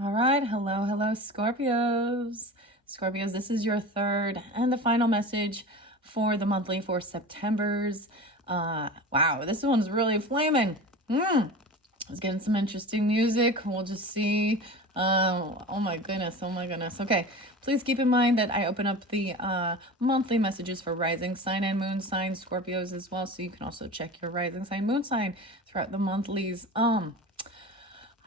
All right, hello, Scorpios. Scorpios, this is your third and the final message for the monthly for September's. Wow, this one's really flaming. I was getting some interesting music. We'll just see. Oh my goodness, oh my goodness. Okay, please keep in mind that I open up the monthly messages for rising sign and moon sign Scorpios as well, so you can also check your rising sign, moon sign throughout the monthlies.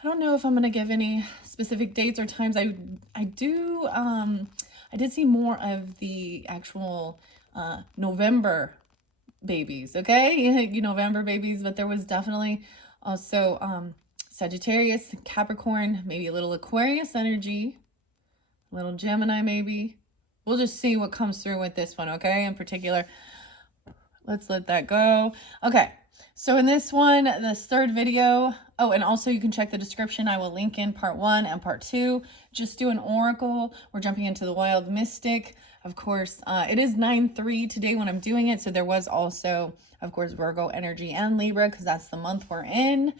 I don't know if I'm going to give any specific dates or times. I did see more of the actual November babies, okay? You November babies, but there was definitely also Sagittarius, Capricorn, maybe a little Aquarius energy, a little Gemini maybe. We'll just see what comes through with this one, okay? In particular, let's let that go. Okay. So in this one, this third video, oh, and also you can check the description. I will link in part 1 and part 2. Just do an oracle. We're jumping into the wild mystic. Of course, it is 9/3 today when I'm doing it. So there was also, of course, Virgo energy and Libra because that's the month we're in.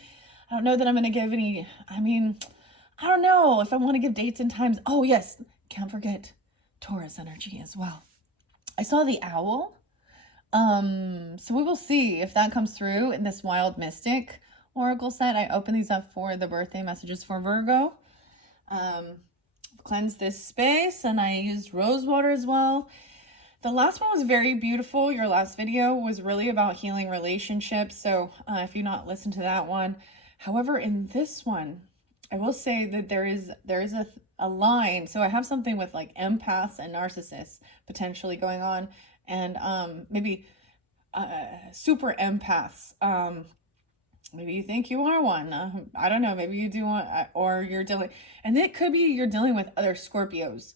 I don't know that I'm going to give any, I don't know if I want to give dates and times. Oh, yes. Can't forget Taurus energy as well. I saw the owl. So we will see if that comes through in this wild mystic oracle set. I open these up for the birthday messages for Virgo. Cleanse this space, and I used rose water as well. The last one was very beautiful. Your last video was really about healing relationships. So if you not listened to that one, however, in this one, I will say that there is a line. So I have something with like empaths and narcissists potentially going on, and maybe super empaths. Maybe you think you are one. I don't know. Maybe you do want, or you're dealing, and it could be you're dealing with other Scorpios.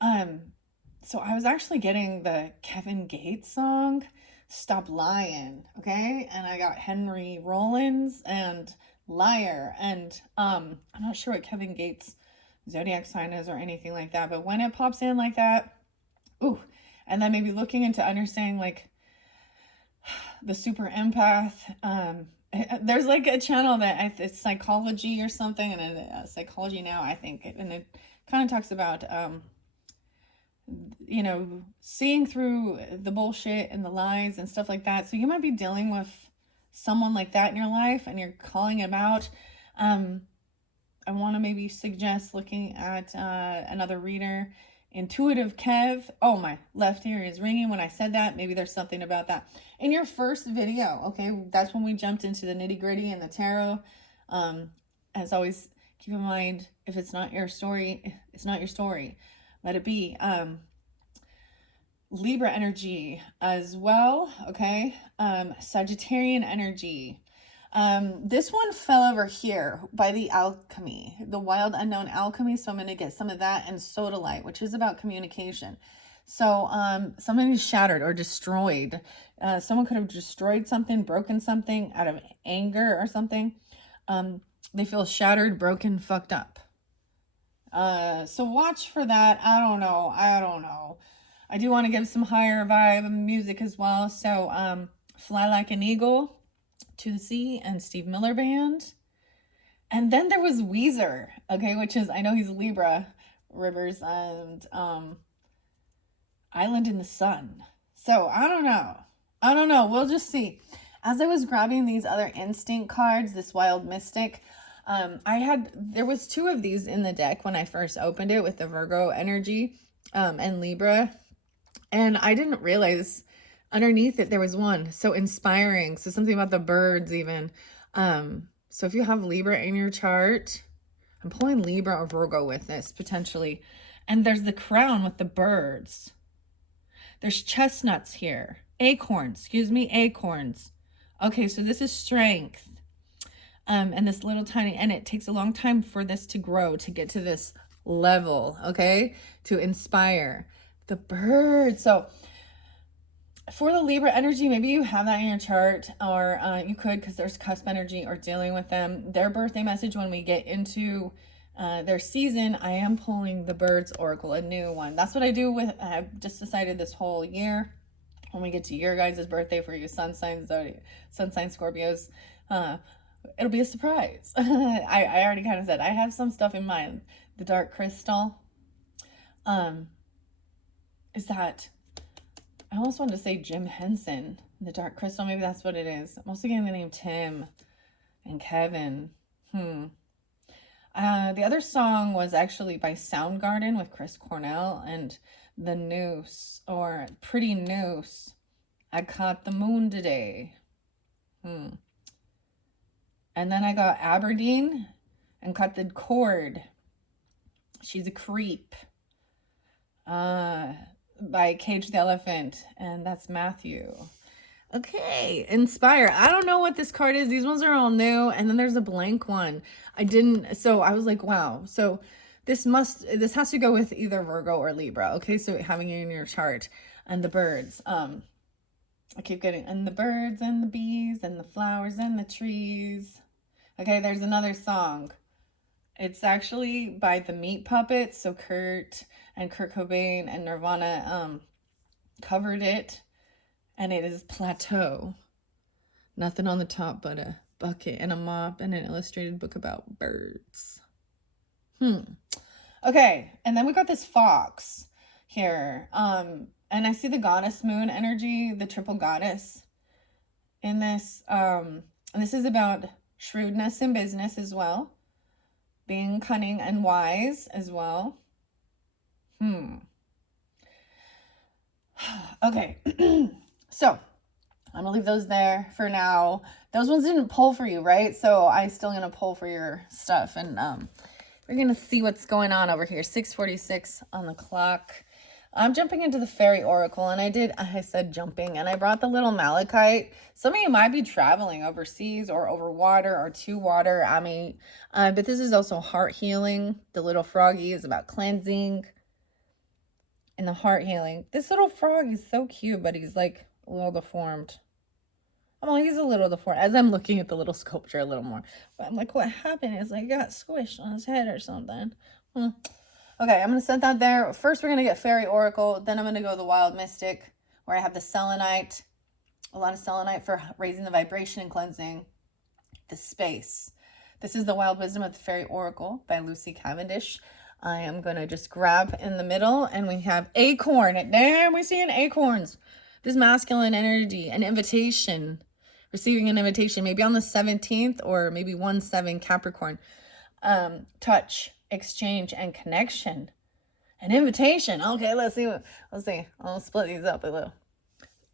So I was actually getting the Kevin Gates song, "Stop Lying," okay, and I got Henry Rollins and "Liar," and I'm not sure what Kevin Gates' zodiac sign is or anything like that, but when it pops in like that, ooh. And then maybe looking into understanding like the super empath. There's like a channel that it's psychology or something, and psychology now, I think, and it kind of talks about seeing through the bullshit and the lies and stuff like that. So you might be dealing with someone like that in your life, and you're calling it out. I want to maybe suggest looking at another reader. Intuitive Kev. Oh, my left ear is ringing when I said that. Maybe there's something about that. In your first video, okay, that's when we jumped into the nitty gritty and the tarot. As always, keep in mind, if it's not your story, it's not your story. Let it be. Libra energy as well, okay? Sagittarian energy. This one fell over here by the alchemy, the wild unknown alchemy. So I'm going to get some of that and sodalite, which is about communication. So somebody's shattered or destroyed. Someone could have destroyed something, broken something out of anger or something. They feel shattered, broken, fucked up. So watch for that. I don't know. I do want to give some higher vibe music as well. So Fly Like an Eagle, To the Sea, and Steve Miller Band. And then there was Weezer, okay, which is, I know he's Libra, Rivers, and Island in the Sun. So I don't know. We'll just see. As I was grabbing these other instinct cards, this wild mystic, there was 2 of these in the deck when I first opened it with the Virgo energy and Libra. And I didn't realize underneath it there was one. So inspiring. So something about the birds even. So if you have Libra in your chart, I'm pulling Libra or Virgo with this potentially. And there's the crown with the birds. There's chestnuts here. Acorns. Okay, so this is strength. And this little tiny, and it takes a long time for this to grow, to get to this level, okay? To inspire. The birds. So for the Libra energy, maybe you have that in your chart, or you could, because there's cusp energy or dealing with them. Their birthday message, when we get into their season, I am pulling the Birds Oracle, a new one. That's what I do with, I've just decided this whole year, when we get to your guys' birthday for you sun signs Scorpios, It'll be a surprise. I already kind of said I have some stuff in mind. The dark crystal. Is that, I almost wanted to say Jim Henson. The dark crystal, maybe that's what it is. I'm also getting the name Tim and Kevin. The other song was actually by Soundgarden with Chris Cornell, and The Noose, or Pretty Noose. I caught the moon today. And then I got Aberdeen and cut the cord. She's a creep. By Cage the Elephant, and that's Matthew. Okay, Inspire. I don't know what this card is. These ones are all new, and then there's a blank one. So I was like, wow. So this has to go with either Virgo or Libra. Okay, so having it in your chart. And the birds. I keep getting, and the birds and the bees and the flowers and the trees. Okay, there's another song. It's actually by the Meat Puppets. So Kurt Cobain and Nirvana covered it. And it is Plateau. Nothing on the top but a bucket and a mop and an illustrated book about birds. Okay, and then we got this fox here. And I see the goddess moon energy, the triple goddess in this. And this is about shrewdness in business as well. Being cunning and wise as well. Okay. So I'm gonna leave those there for now. Those ones didn't pull for you, right? So I'm still gonna pull for your stuff, and we're gonna see what's going on over here. 6:46 on the clock. I'm jumping into the fairy oracle, and I said jumping, and I brought the little malachite. Some of you might be traveling overseas or over water or to water. But this is also heart healing. The little froggy is about cleansing and the heart healing. This little frog is so cute, but he's like a little deformed. He's a little deformed as I'm looking at the little sculpture a little more. But I'm like, what happened? It's like got squished on his head or something. Okay, I'm going to set that there. First, we're going to get Fairy Oracle. Then I'm going to go the Wild Mystic, where I have the selenite. A lot of selenite for raising the vibration and cleansing the space. This is the Wild Wisdom of the Fairy Oracle by Lucy Cavendish. I am going to just grab in the middle, and we have acorn. Damn, we're seeing acorns. This masculine energy, an invitation. Receiving an invitation, maybe on the 17th or maybe 1/7 Capricorn. Touch, exchange, and connection. An invitation. Okay, let's see. I'll split these up a little.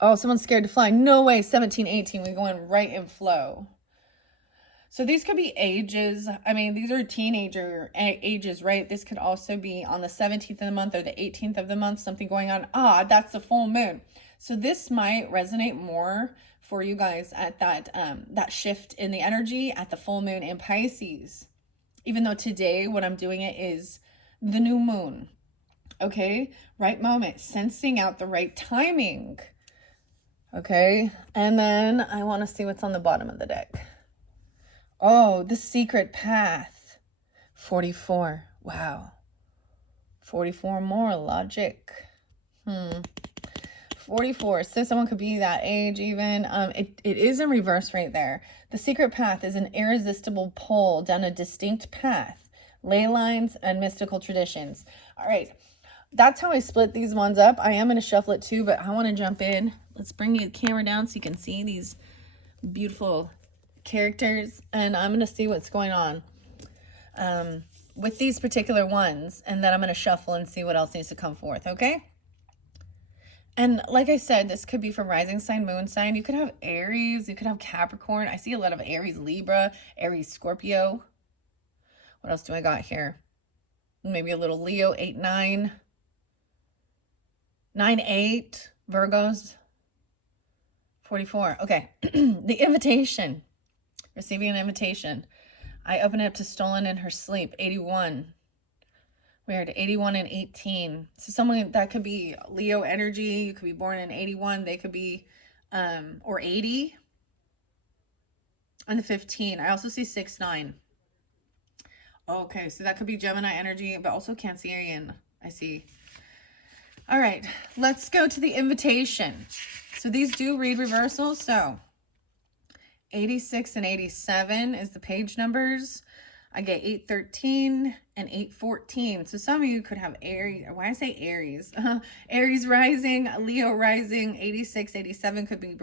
Oh, someone's scared to fly. No way. 17, 18. We're going right in flow. So these could be ages. These are teenager ages, right? This could also be on the 17th of the month or the 18th of the month, something going on. That's the full moon. So this might resonate more for you guys at that shift in the energy at the full moon in Pisces. Even though today what I'm doing it is the new moon. Okay? Right moment. Sensing out the right timing. Okay? And then I want to see what's on the bottom of the deck. Oh, the secret path. 44. Wow. 44 more logic. 44. So someone could be that age even. It is in reverse right there. The secret path is an irresistible pull down a distinct path, ley lines, and mystical traditions. All right. That's how I split these ones up. I am going to shuffle it too, but I want to jump in. Let's bring the camera down so you can see these beautiful characters, and I'm going to see what's going on with these particular ones, and then I'm going to shuffle and see what else needs to come forth, okay? And like I said, this could be from rising sign, moon sign. You could have Aries, you could have Capricorn. I see a lot of Aries, Libra, Aries, Scorpio. What else do I got here? Maybe a little Leo, 8, 9. 9, 8, Virgos. 44. Okay. The invitation. Receiving an invitation. I open it up to Stolen in Her Sleep. 81. Weird. 81 and 18. So someone that could be Leo energy. You could be born in 81. They could be, or 80. And the 15. I also see 6, 9. Okay. So that could be Gemini energy, but also Cancerian. I see. All right. Let's go to the invitation. So these do read reversals. So 86 and 87 is the page numbers. I get 813 and 814. So some of you could have Aries. Why I say Aries? Aries rising, Leo rising. 86, 87 could be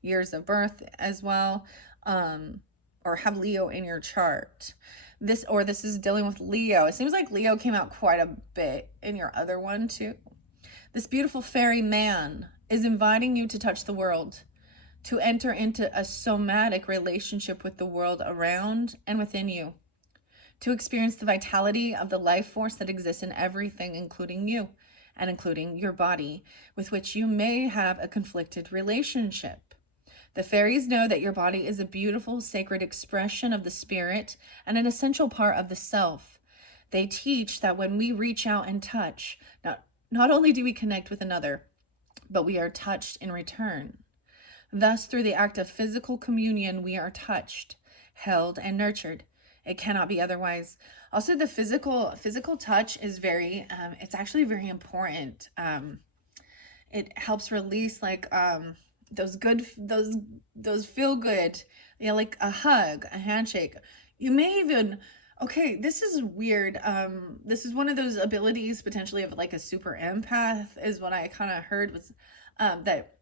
years of birth as well. Or have Leo in your chart. This is dealing with Leo. It seems like Leo came out quite a bit in your other one too. This beautiful fairy man is inviting you to touch the world, to enter into a somatic relationship with the world around and within you, to experience the vitality of the life force that exists in everything, including you and including your body, with which you may have a conflicted relationship. The fairies know that your body is a beautiful, sacred expression of the spirit and an essential part of the self. They teach that when we reach out and touch, not only do we connect with another, but we are touched in return. Thus, through the act of physical communion, we are touched, held, and nurtured. It cannot be otherwise. Also, the physical touch is it's actually very important. It helps release those feel good, like a hug, a handshake. You may even, okay, this is weird. This is one of those abilities potentially of like a super empath, is what I kind of heard was that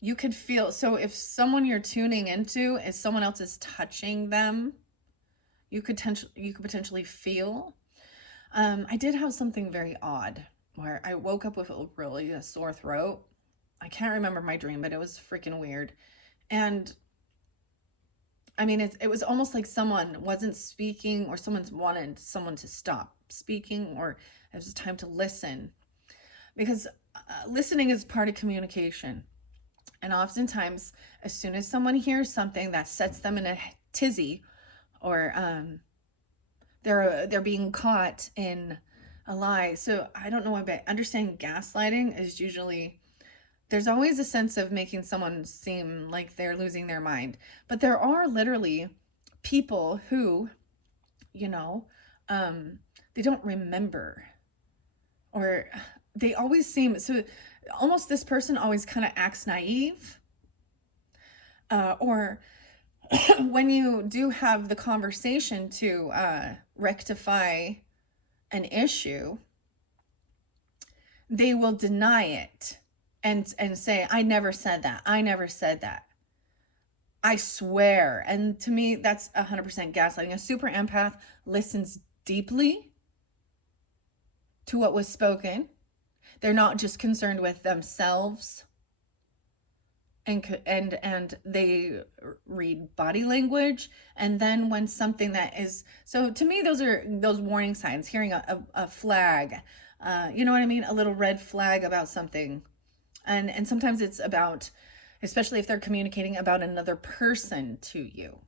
you could feel. So if someone you're tuning into is someone else is touching them, you could potentially feel. I did have something very odd where I woke up with a sore throat. I can't remember my dream, but it was freaking weird. And I mean, it was almost like someone wasn't speaking, or someone wanted someone to stop speaking, or it was time to listen, because listening is part of communication. And oftentimes, as soon as someone hears something that sets them in a tizzy, or they're being caught in a lie. So I don't know about understanding gaslighting is usually, there's always a sense of making someone seem like they're losing their mind. But there are literally people who, they don't remember, or they always seem, so almost this person always kind of acts naive, or when you do have the conversation to rectify an issue, they will deny it and say, I never said that. I swear. And to me, that's 100% gaslighting. A super empath listens deeply to what was spoken. They're not just concerned with themselves, and they read body language. And then when something that is, so to me, those are those warning signs, hearing a flag, you know what I mean? A little red flag about something. And sometimes it's about, especially if they're communicating about another person to you.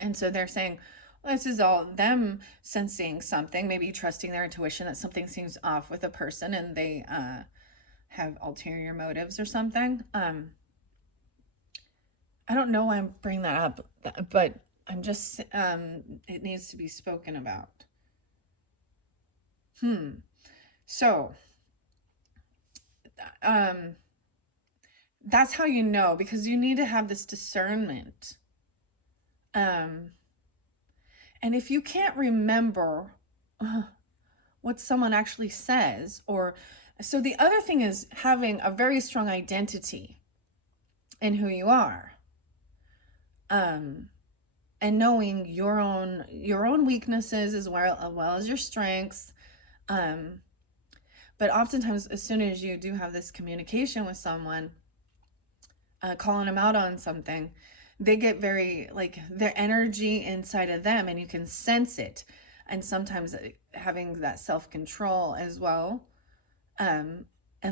And so they're saying, well, this is all them sensing something, maybe trusting their intuition that something seems off with a person, and they have ulterior motives or something. I don't know why I'm bringing that up, but I'm just, it needs to be spoken about. So, that's how you know, because you need to have this discernment. And if you can't remember what someone actually says, so the other thing is having a very strong identity in who you are. And knowing your own weaknesses as well as your strengths. But oftentimes, as soon as you do have this communication with someone, calling them out on something, they get very, like, their energy inside of them, and you can sense it. And sometimes having that self-control as well, and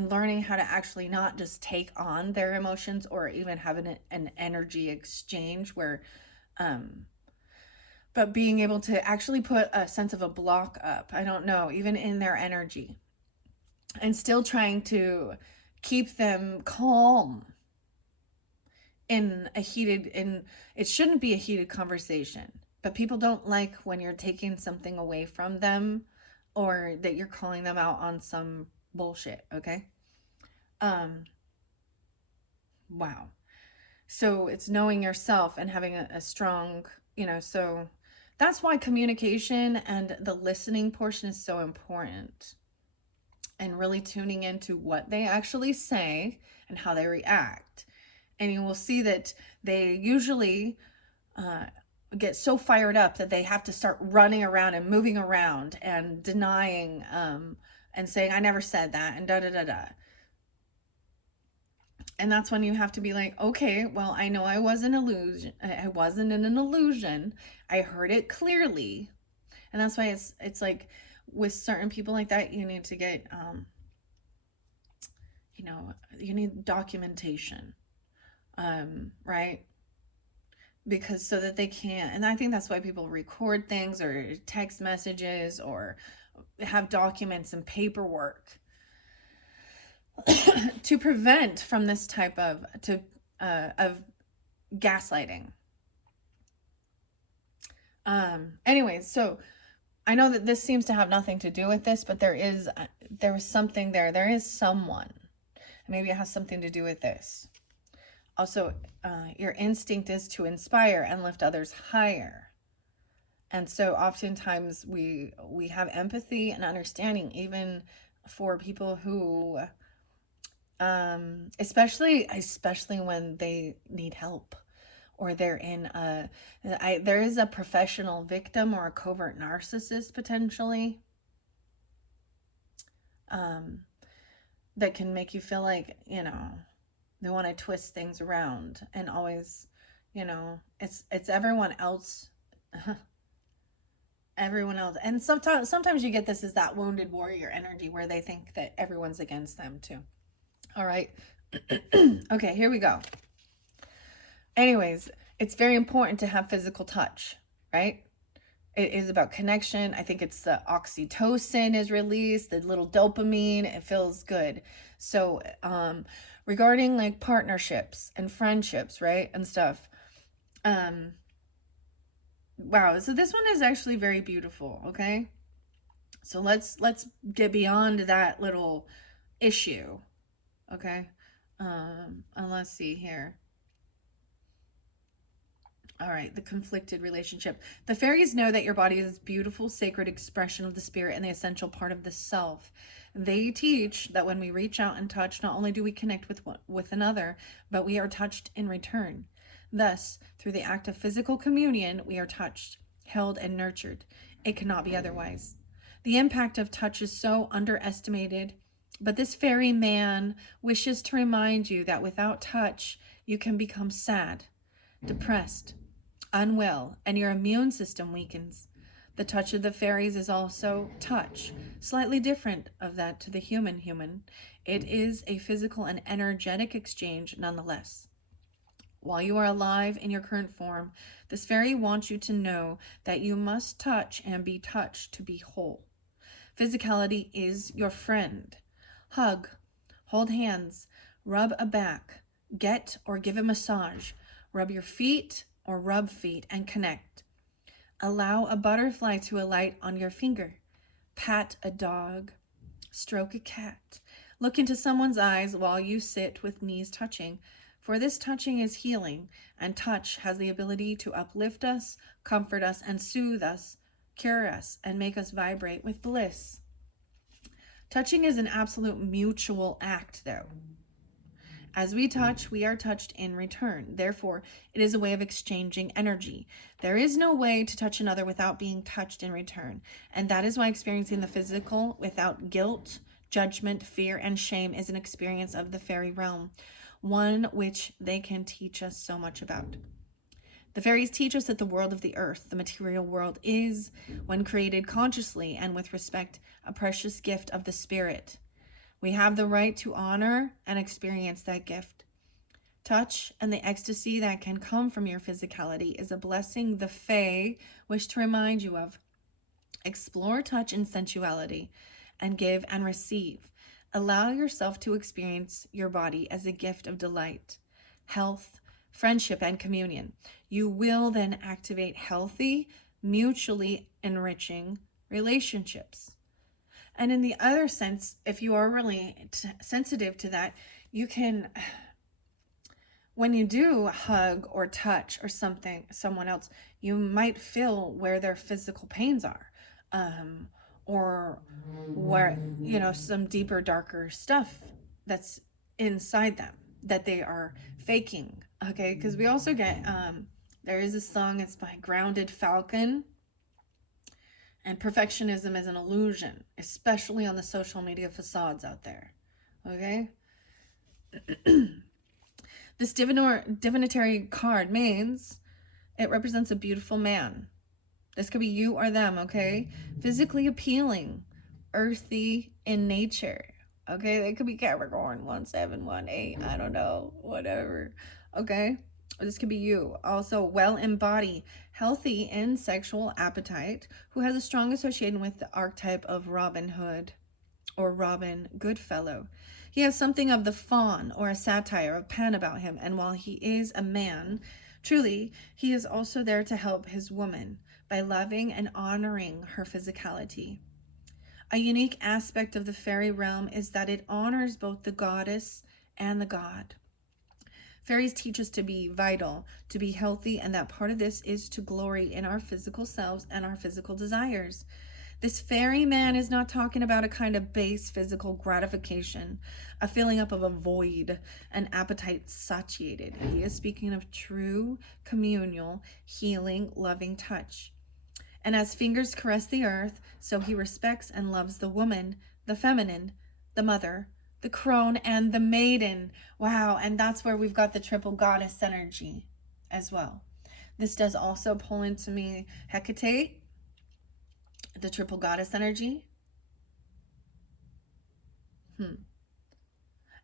learning how to actually not just take on their emotions, or even have an energy exchange where, but being able to actually put a sense of a block up, I don't know, even in their energy, and still trying to keep them calm in it shouldn't be a heated conversation, but people don't like when you're taking something away from them, or that you're calling them out on some bullshit. Okay. Wow. So it's knowing yourself and having a strong, so that's why communication and the listening portion is so important, and really tuning into what they actually say and how they react. And you will see that they usually uh, get so fired up that they have to start running around and moving around and denying, and saying, I never said that, and da da da da. And that's when you have to be like, okay, well, I know I was an illusion. I wasn't in an illusion. I heard it clearly. And that's why it's like with certain people like that, you need to get, you need documentation, right? Because so that they can't, and I think that's why people record things or text messages or have documents and paperwork to prevent from this type of gaslighting. Anyways, so I know that this seems to have nothing to do with this, but there was something there. There is someone. Maybe it has something to do with this. Also, your instinct is to inspire and lift others higher. And so oftentimes we have empathy and understanding even for people who, especially when they need help, or they're in there is a professional victim or a covert narcissist potentially, that can make you feel like, they want to twist things around and always, it's everyone else. Everyone else. And sometimes you get this is that wounded warrior energy where they think that everyone's against them too. All right. Okay, here we go. Anyways, it's very important to have physical touch, right? It is about connection. I think it's the oxytocin is released, the little dopamine, it feels good. So, regarding like partnerships and friendships, right? And stuff. Wow, so this one is actually very beautiful, okay? So let's get beyond that little issue, okay? And let's see here. All right, the conflicted relationship. The fairies know that your body is a beautiful, sacred expression of the spirit and the essential part of the self. They teach that when we reach out and touch, not only do we connect with another, but we are touched in return. Thus, through the act of physical communion, we are touched, held, and nurtured. It cannot be otherwise. The impact of touch is so underestimated, but this fairy man wishes to remind you that without touch, you can become sad, depressed, unwell, and your immune system weakens. The touch of the fairies is also touch, slightly different of that to the human. It is a physical and energetic exchange nonetheless. While you are alive in your current form, this fairy wants you to know that you must touch and be touched to be whole. Physicality is your friend. Hug, hold hands, rub a back, get or give a massage, rub your feet or rub feet and connect. Allow a butterfly to alight on your finger. Pat a dog, stroke a cat. Look into someone's eyes while you sit with knees touching. For this touching is healing, and touch has the ability to uplift us, comfort us, and soothe us, cure us, and make us vibrate with bliss. Touching is an absolute mutual act, though. As we touch, we are touched in return. Therefore, it is a way of exchanging energy. There is no way to touch another without being touched in return. And that is why experiencing the physical without guilt, judgment, fear, and shame is an experience of the fairy realm, one which they can teach us so much about. The fairies teach us that the world of the earth, the material world, is, when created consciously and with respect, a precious gift of the spirit. We have the right to honor and experience that gift. Touch and the ecstasy that can come from your physicality is a blessing the Fae wish to remind you of. Explore touch and sensuality, and give and receive. Allow yourself to experience your body as a gift of delight, health, friendship, and communion. You will then activate healthy, mutually enriching relationships. And in the other sense, if you are really sensitive to that, you can, when you do hug or touch or someone else, you might feel where their physical pains are, um, or where, some deeper, darker stuff that's inside them that they are faking. Okay, because we also get, there is a song, it's by Grounded Falcon, and perfectionism is an illusion, especially on the social media facades out there. Okay? This divinatory card means it represents a beautiful man. This could be you or them, okay? Physically appealing, earthy in nature. Okay, they could be Capricorn 1718. I don't know, whatever. Okay, this could be you. Also, well embodied, healthy in sexual appetite, who has a strong association with the archetype of Robin Hood or Robin Goodfellow. He has something of the faun or a satire of Pan about him, and while he is a man, truly, he is also there to help his woman by loving and honoring her physicality. A unique aspect of the fairy realm is that it honors both the goddess and the god. Fairies teach us to be vital, to be healthy, and that part of this is to glory in our physical selves and our physical desires. This fairy man is not talking about a kind of base physical gratification, a filling up of a void, an appetite satiated. He is speaking of true communal, healing, loving touch. And as fingers caress the earth, so he respects and loves the woman, the feminine, the mother, the crone, and the maiden. Wow, and that's where we've got the triple goddess energy as well. This does also pull into me Hecate, the triple goddess energy,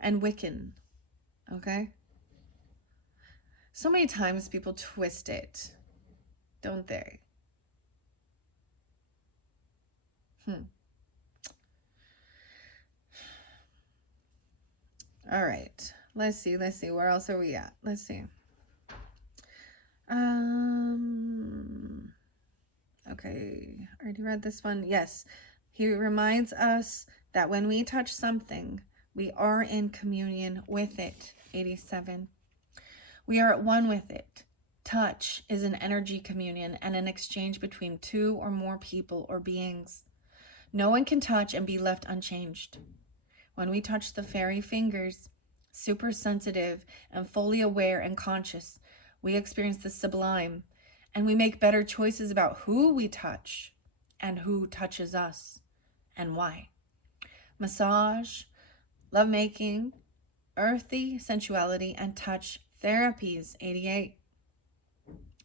and Wiccan. Okay, so many times people twist it, don't they? All right, let's see, where else are we at? Let's see. Okay, I already read this one. Yes, he reminds us that when we touch something, we are in communion with it. 87. We are at one with it. Touch is an energy communion and an exchange between two or more people or beings. No one can touch and be left unchanged. When we touch the fairy fingers, super sensitive and fully aware and conscious, we experience the sublime, and we make better choices about who we touch and who touches us and why. Massage, lovemaking, earthy sensuality, and touch therapies. 88.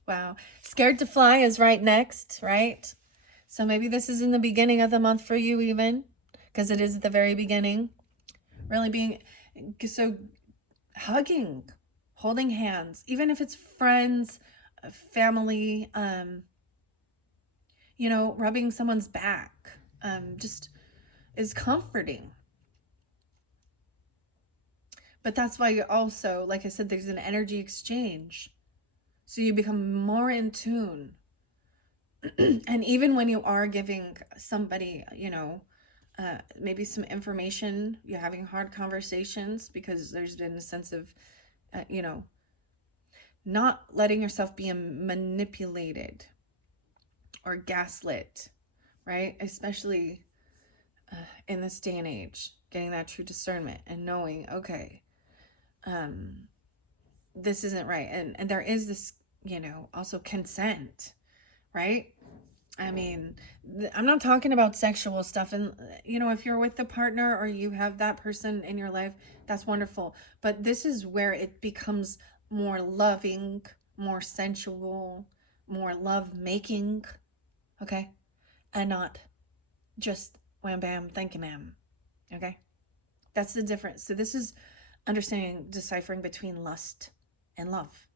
Wow. Scared to Fly is right next, right? So maybe this is in the beginning of the month for you, even, because it is at the very beginning. Really being so, hugging, holding hands, even if it's friends, family, rubbing someone's back, just is comforting. But that's why you also, like I said, there's an energy exchange. So you become more in tune. And even when you are giving somebody, maybe some information, you're having hard conversations because there's been a sense of, not letting yourself be manipulated or gaslit, right? Especially in this day and age, getting that true discernment and knowing, okay, this isn't right. And there is this, also consent, right? I mean, I'm not talking about sexual stuff. And, if you're with the partner or you have that person in your life, that's wonderful. But this is where it becomes more loving, more sensual, more love making. Okay. And not just wham bam, thank you, ma'am. Okay. That's the difference. So this is understanding, deciphering between lust and love.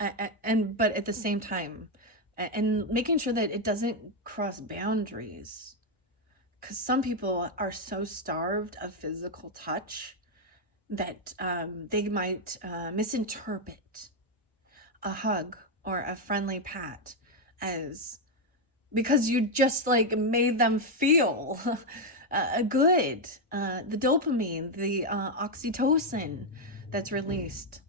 But at the same time, and making sure that it doesn't cross boundaries, because some people are so starved of physical touch that they might misinterpret a hug or a friendly pat as because you just made them feel good, the dopamine, the oxytocin, that's released.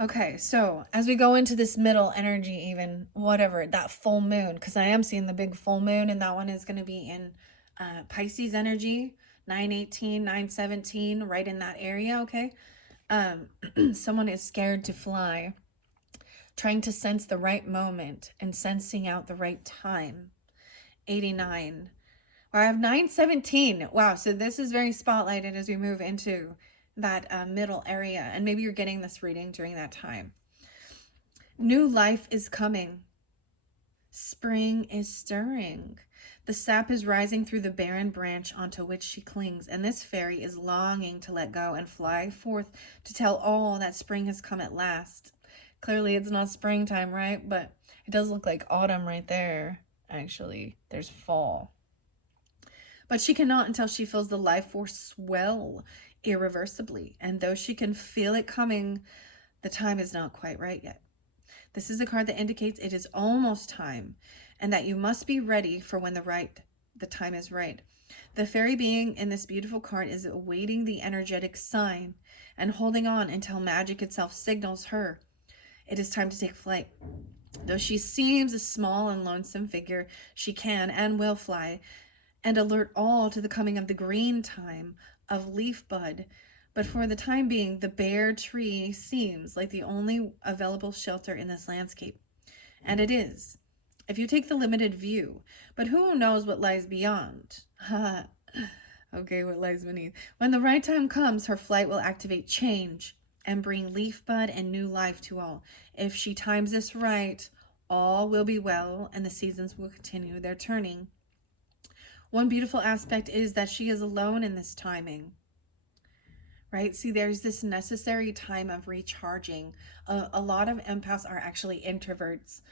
Okay, so as we go into this middle energy, even whatever, that full moon, because I am seeing the big full moon, and that one is going to be in Pisces energy, 9/18, 9/17, right in that area, okay? Someone is scared to fly, trying to sense the right moment and sensing out the right time. 89. I have 9/17. Wow, so this is very spotlighted as we move into that middle area, and maybe you're getting this reading during that time. New life is coming. Spring is stirring. The sap is rising through the barren branch onto which she clings, and this fairy is longing to let go and fly forth to tell all that spring has come at last. Clearly it's not springtime, right? But it does look like autumn right there. Actually, there's fall. But she cannot until she feels the life force swell irreversibly. And though she can feel it coming, the time is not quite right yet. This is a card that indicates it is almost time and that you must be ready for when the time is right. The fairy being in this beautiful card is awaiting the energetic sign and holding on until magic itself signals her it is time to take flight. Though she seems a small and lonesome figure, she can and will fly and alert all to the coming of the green time of leaf bud. But for the time being, the bare tree seems like the only available shelter in this landscape. And it is, if you take the limited view. But who knows what lies beyond? Okay, what lies beneath? When the right time comes, her flight will activate change and bring leaf bud and new life to all. If she times this right, all will be well and the seasons will continue their turning. One beautiful aspect is that she is alone in this timing, right? See, there's this necessary time of recharging. A lot of empaths are actually introverts.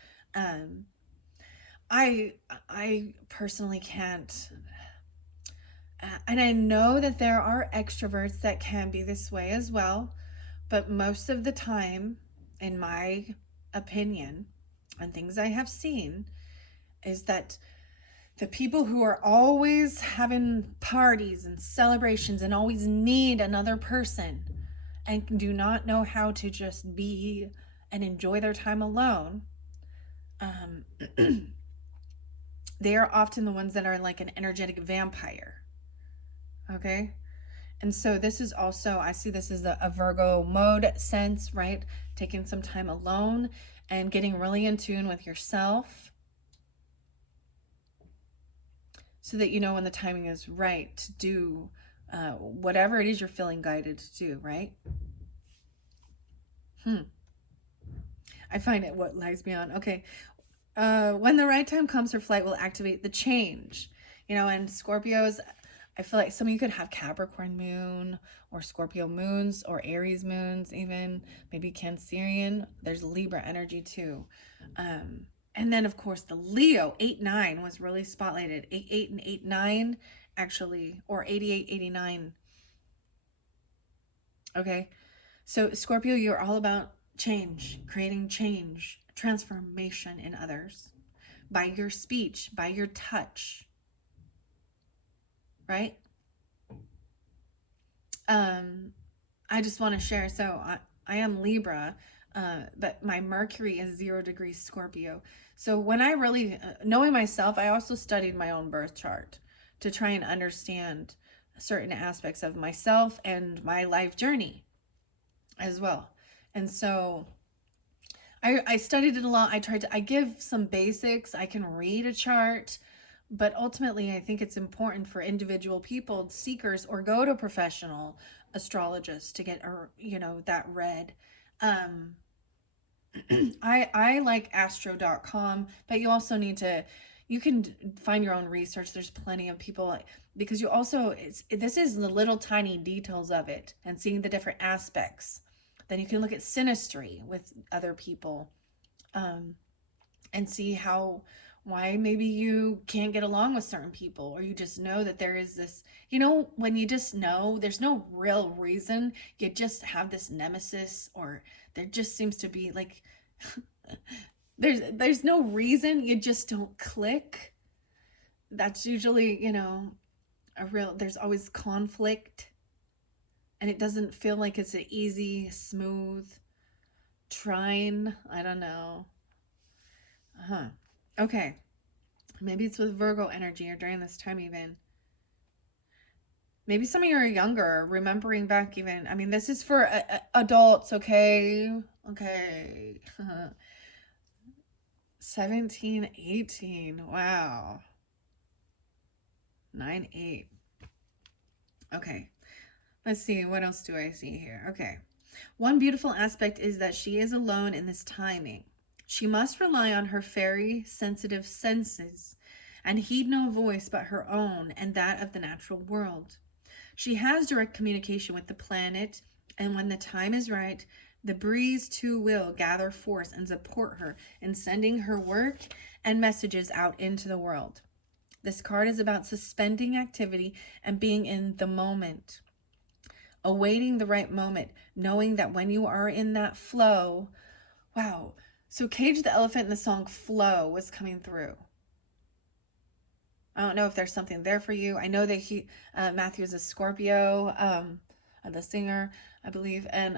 I personally can't. And I know that there are extroverts that can be this way as well. But most of the time, in my opinion, and things I have seen, is that the people who are always having parties and celebrations and always need another person and do not know how to just be and enjoy their time alone, they are often the ones that are like an energetic vampire. Okay? And so this is also, I see this as a Virgo mode sense, right? Taking some time alone and getting really in tune with yourself so that you know when the timing is right to do whatever it is you're feeling guided to do, right? I find it what lies beyond. Okay. When the right time comes, her flight will activate the change. You know, and Scorpios, I feel like some of you could have Capricorn moon or Scorpio moons or Aries moons even, maybe Cancerian. There's Libra energy too. And then, of course, the Leo 8-9 was really spotlighted. 8-8 and 8-9, actually, or 88-89. Okay, so Scorpio, you're all about change, creating change, transformation in others by your speech, by your touch, right? I just want to share. So I am Libra, but my Mercury is 0 degrees Scorpio. So when I really, knowing myself, I also studied my own birth chart to try and understand certain aspects of myself and my life journey as well. And so I studied it a lot. I give some basics. I can read a chart, but ultimately I think it's important for individual people, seekers, or go to professional astrologists to get, that read. I like astro.com, but you also need to, you can find your own research. There's plenty of people, because you also, this is the little tiny details of it and seeing the different aspects. Then you can look at synastry with other people, and see why maybe you can't get along with certain people, or you just know that there is this, when you just know there's no real reason, you just have this nemesis, or there just seems to be like there's no reason, you just don't click. That's usually, there's always conflict. and it doesn't feel like it's an easy, smooth trine. I don't know. Okay. Maybe it's with Virgo energy or during this time even. Maybe some of you are younger, remembering back even. I mean, this is for adults, okay? Okay. 17, 18. Wow. 9, 8. Okay. Let's see. What else do I see here? Okay. One beautiful aspect is that she is alone in this timing. She must rely on her very sensitive senses and heed no voice but her own and that of the natural world. She has direct communication with the planet, and when the time is right, the breeze too will gather force and support her in sending her work and messages out into the world. This card is about suspending activity and being in the moment, awaiting the right moment, knowing that when you are in that flow, wow. So Cage the Elephant in the song Flow was coming through. I don't know if there's something there for you. I know that Matthew is a Scorpio, the singer, I believe, and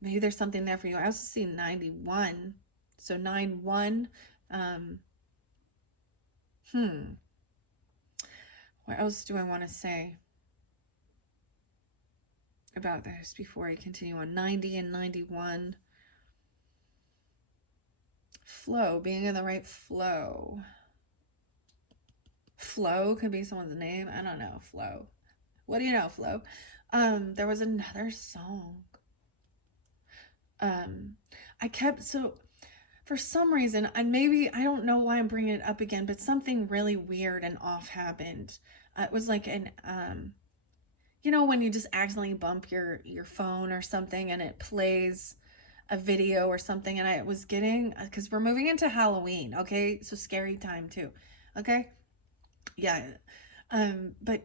maybe there's something there for you. I also see 91, so 9-1. What else do I want to say about this before I continue on? 90 and 91. Flow, being in the right flow. Flo could be someone's name. I don't know. Flo. What do you know, Flo? There was another song. So for some reason, and maybe I don't know why I'm bringing it up again, but something really weird and off happened. It was like when you just accidentally bump your phone or something and it plays a video or something, and I was getting, because we're moving into Halloween, okay? So scary time too, okay? Yeah. But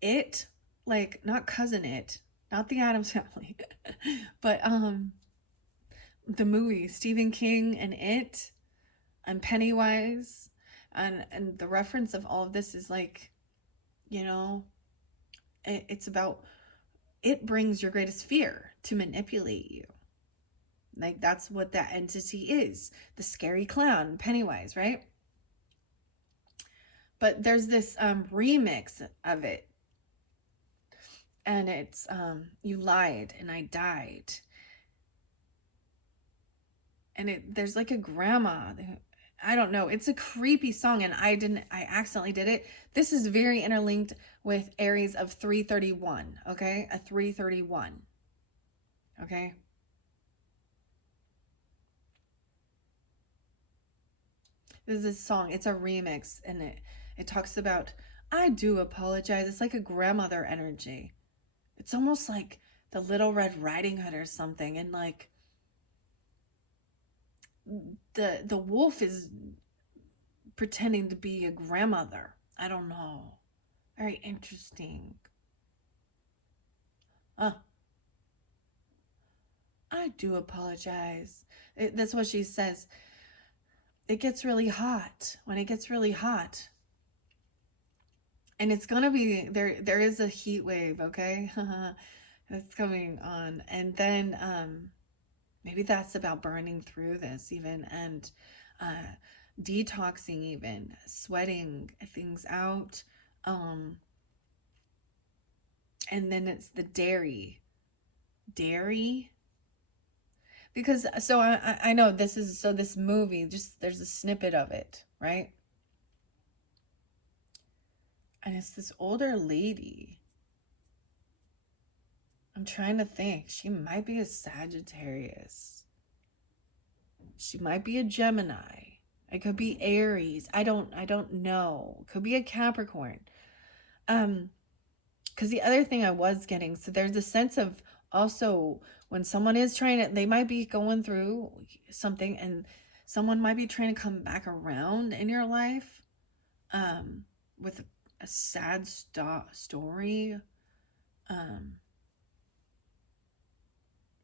it, like, not Cousin It, not the Addams Family, but the movie Stephen King and It and Pennywise, and the reference of all of this is like, it's about, it brings your greatest fear to manipulate you. Like, that's what that entity is, the scary clown, Pennywise, right? But there's this remix of it, and it's you lied and I died, and there's like a grandma, I don't know, it's a creepy song, and I accidentally did it. This is very interlinked with Aries of 331, okay? A 331, okay? This is a song, it's a remix, and it talks about, I do apologize. It's like a grandmother energy. It's almost like the Little Red Riding Hood or something, and like the wolf is pretending to be a grandmother. I don't know. Very interesting. I do apologize. That's what she says. It gets really hot. When it gets really hot, and it's gonna be there is a heat wave, okay? That's coming on, and then maybe that's about burning through this even, and detoxing, even sweating things out, and then it's the dairy, because so I know this is, so this movie, just there's a snippet of it, right? And it's this older lady. I'm trying to think. She might be a Sagittarius. She might be a Gemini. It could be Aries. I don't know. It could be a Capricorn. Because the other thing I was getting, so there's a sense of also when someone is trying to, they might be going through something, and someone might be trying to come back around in your life with a sad story,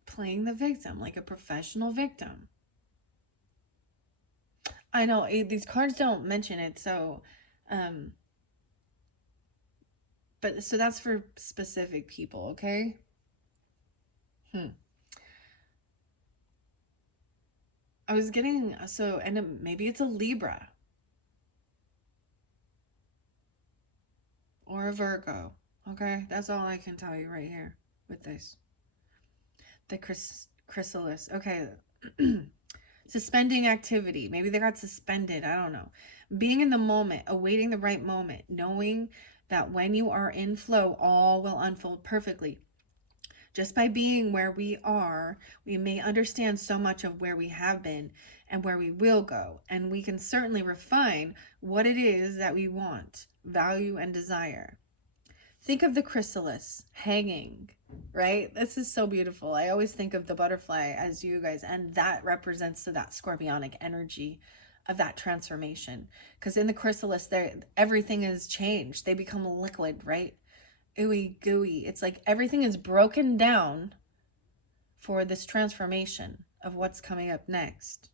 playing the victim, like a professional victim. I know these cards don't mention it, so But so that's for specific people, okay? I was getting, so, and maybe it's a Libra or a Virgo, okay? That's all I can tell you right here with this. The chrysalis, okay. Suspending activity. Maybe they got suspended. I don't know. Being in the moment, awaiting the right moment, knowing that when you are in flow, all will unfold perfectly. Just by being where we are, we may understand so much of where we have been and where we will go. And we can certainly refine what it is that we want, value, and desire. Think of the chrysalis hanging, right? This is so beautiful. I always think of the butterfly as you guys, and that represents to that scorpionic energy of that transformation. Because in the chrysalis, there everything is changed. They become liquid, right? Ooey gooey. It's like everything is broken down for this transformation of what's coming up next.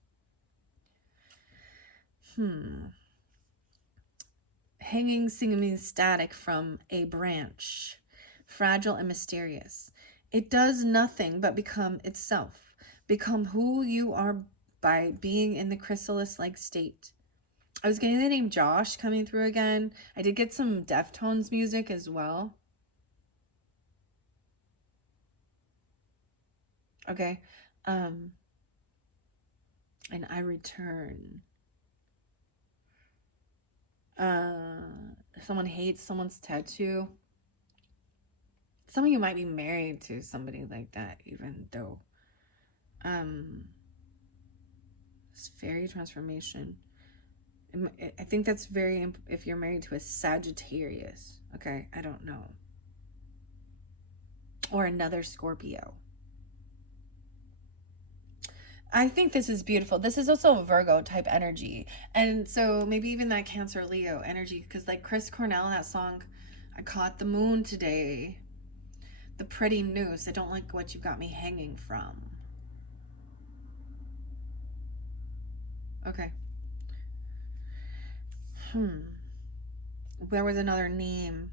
Hanging seeming static from a branch, fragile and mysterious. It does nothing but become itself, become who you are by being in the chrysalis-like state. I was getting the name Josh coming through again. I did get some Deftones music as well. Okay. And I return. Someone hates someone's tattoo. Some of you might be married to somebody like that, even though it's fairy transformation. I think that's very, if you're married to a Sagittarius, okay, I don't know, or another Scorpio. I think this is beautiful. This is also a Virgo type energy. And so maybe even that Cancer Leo energy, because like Chris Cornell, that song, I Caught the Moon Today, the pretty noose, I don't like what you got me hanging from. Okay. There was another name.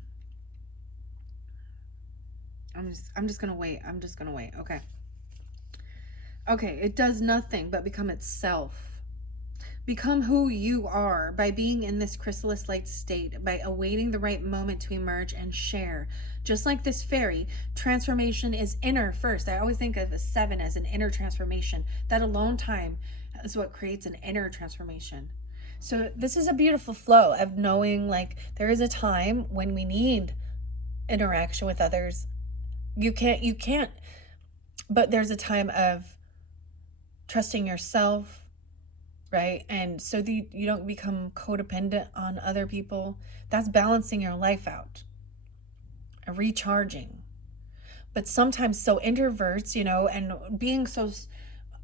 I'm just gonna wait. Okay. Okay, it does nothing but become itself. Become who you are by being in this chrysalis-like state, by awaiting the right moment to emerge and share. Just like this fairy, transformation is inner first. I always think of the 7 as an inner transformation. That alone time is what creates an inner transformation. So this is a beautiful flow of knowing like there is a time when we need interaction with others. You can't, but there's a time of trusting yourself, right? And so you don't become codependent on other people. That's balancing your life out, recharging. But sometimes so introverts, and being so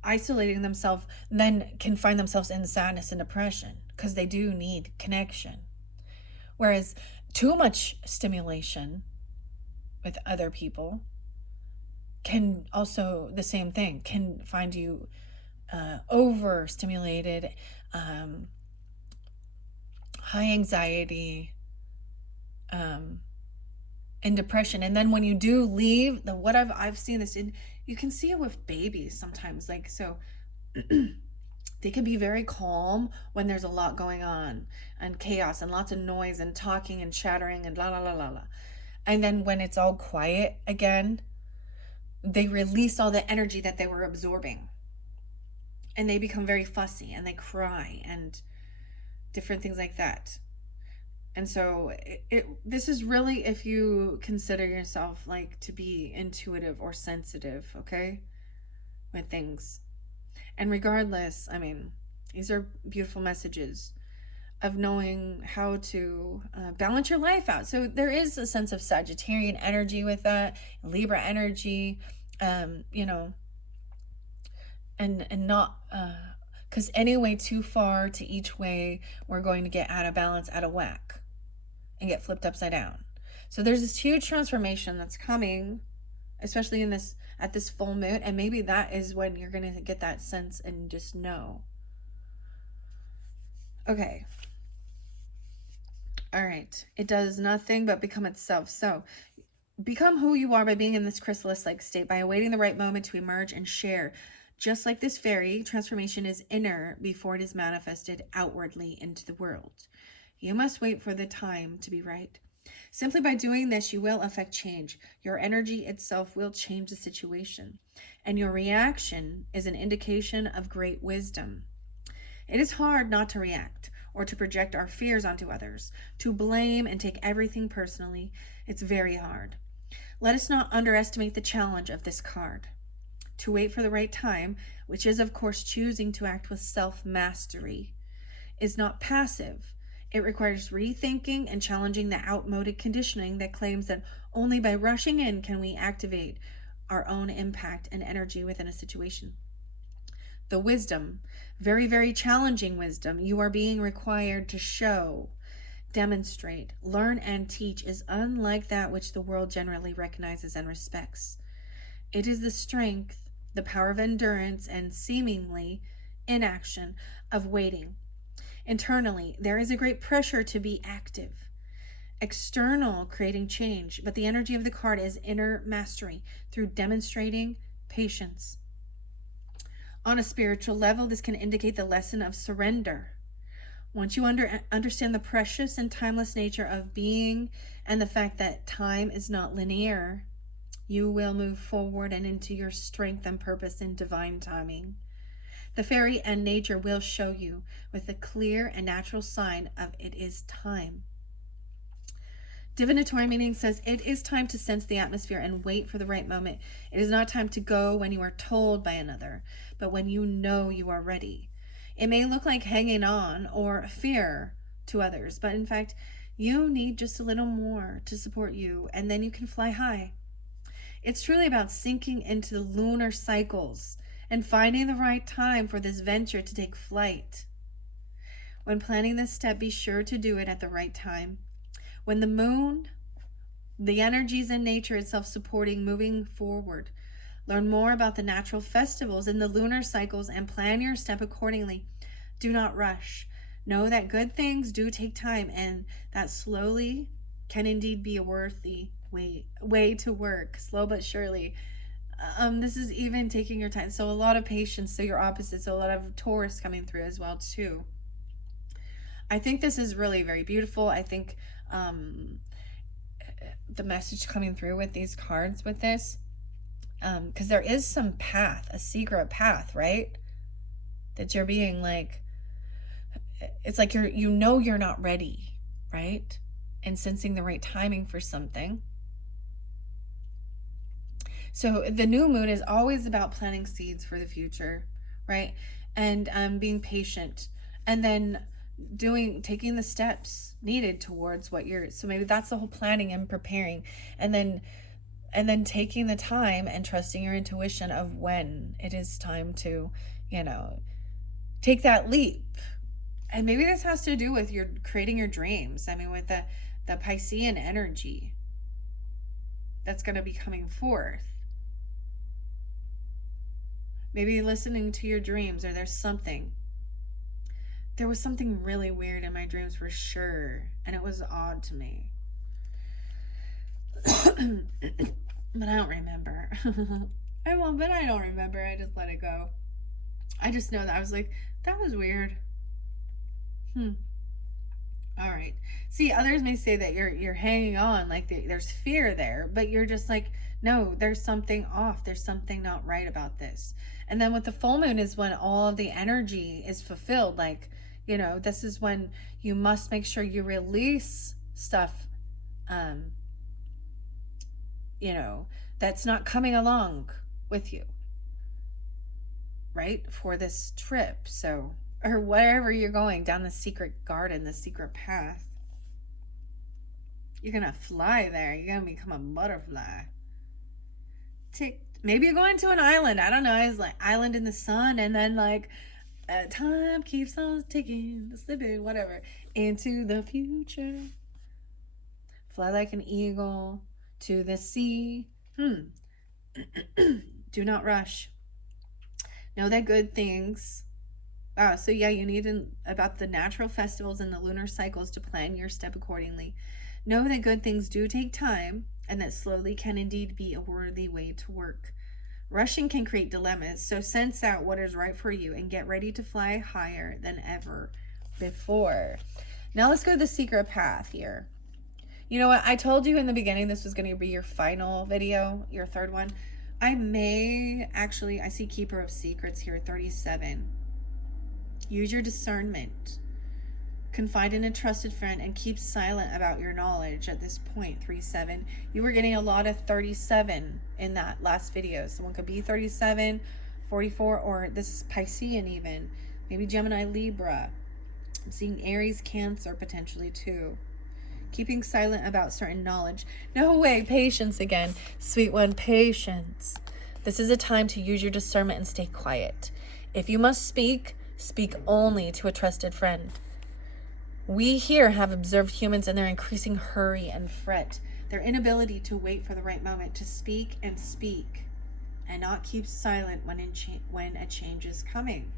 isolating themselves, then can find themselves in sadness and depression because they do need connection. Whereas too much stimulation with other people can also, the same thing, can find you overstimulated, high anxiety, and depression. And then when you do leave, what I've seen this in, you can see it with babies sometimes. Like, so they can be very calm when there's a lot going on and chaos and lots of noise and talking and chattering and la la la la la. And then when it's all quiet again, they release all the energy that they were absorbing. And they become very fussy and they cry and different things like that. And so this is really if you consider yourself like to be intuitive or sensitive, okay, with things. And regardless, I mean, these are beautiful messages of knowing how to balance your life out. So there is a sense of Sagittarian energy with that, Libra energy, and not, because any way too far to each way, we're going to get out of balance, out of whack, and get flipped upside down. So there's this huge transformation that's coming, especially at this full moon, and maybe that is when you're going to get that sense and just know. Okay. All right. It does nothing but become itself. So become who you are by being in this chrysalis-like state, by awaiting the right moment to emerge and share. Just like this fairy, transformation is inner before it is manifested outwardly into the world. You must wait for the time to be right. Simply by doing this, you will affect change. Your energy itself will change the situation, and your reaction is an indication of great wisdom. It is hard not to react or to project our fears onto others, to blame and take everything personally. It's very hard. Let us not underestimate the challenge of this card. To wait for the right time, which is, of course, choosing to act with self mastery, is not passive. It requires rethinking and challenging the outmoded conditioning that claims that only by rushing in can we activate our own impact and energy within a situation. The wisdom, very, very challenging wisdom, you are being required to show, demonstrate, learn, and teach is unlike that which the world generally recognizes and respects. It is the strength, the power of endurance, and seemingly inaction of waiting. Internally, there is a great pressure to be active. External, creating change, but the energy of the card is inner mastery through demonstrating patience. On a spiritual level, this can indicate the lesson of surrender. Once you understand the precious and timeless nature of being and the fact that time is not linear, you will move forward and into your strength and purpose in divine timing. The fairy and nature will show you with a clear and natural sign of it is time. Divinatory meaning says it is time to sense the atmosphere and wait for the right moment. It is not time to go when you are told by another, but when you know you are ready. It may look like hanging on or fear to others, but in fact, you need just a little more to support you, and then you can fly high. It's truly about sinking into the lunar cycles and finding the right time for this venture to take flight. When planning this step, be sure to do it at the right time. When the moon, the energies in nature itself supporting moving forward. Learn more about the natural festivals and the lunar cycles and plan your step accordingly. Do not rush. Know that good things do take time and that slowly can indeed be a worthy way to work, slow but surely. This is even taking your time. So a lot of patience, so your opposite. So a lot of Taurus coming through as well too. I think this is really very beautiful. I think the message coming through with these cards with this, because there is some path, a secret path, right? That you're being like, it's like you're not ready, right? And sensing the right timing for something. So the new moon is always about planting seeds for the future, right? And being patient, and then taking the steps needed towards what you're. So maybe that's the whole planning and preparing, and then taking the time and trusting your intuition of when it is time to, take that leap. And maybe this has to do with your creating your dreams. I mean, with the Piscean energy that's going to be coming forth. Maybe listening to your dreams, or there's something. There was something really weird in my dreams for sure, and it was odd to me. But I don't remember. I don't remember. I just let it go. I just know that I was like, that was weird. All right. See, others may say that you're hanging on, like there's fear there, but you're just like, no, there's something off. There's something not right about this. And then with the full moon is when all of the energy is fulfilled. Like, this is when you must make sure you release stuff, that's not coming along with you, right? For this trip. So, or wherever you're going, down the secret garden, the secret path. You're gonna fly there. You're gonna become a butterfly. Maybe you're going to an island. I don't know. It's like island in the sun, and then like time keeps on ticking, slipping, whatever, into the future. Fly like an eagle to the sea. Do not rush. Know that good things Wow, so yeah, you need about the natural festivals and the lunar cycles to plan your step accordingly. Know that good things do take time and that slowly can indeed be a worthy way to work. Rushing can create dilemmas, so sense out what is right for you and get ready to fly higher than ever before. Now let's go to the secret path here. You know what? I told you in the beginning this was going to be your final video, your third one. I see Keeper of Secrets here, 37. Use your discernment. Confide in a trusted friend and keep silent about your knowledge at this point, 37. You were getting a lot of 37 in that last video. Someone could be 37, 44, or this is Piscean even. Maybe Gemini, Libra. I'm seeing Aries, Cancer potentially too. Keeping silent about certain knowledge. No way, patience again. Sweet one, patience. This is a time to use your discernment and stay quiet. If you must speak, speak only to a trusted friend. We here have observed humans in their increasing hurry and fret, their inability to wait for the right moment to speak and not keep silent when a change is coming.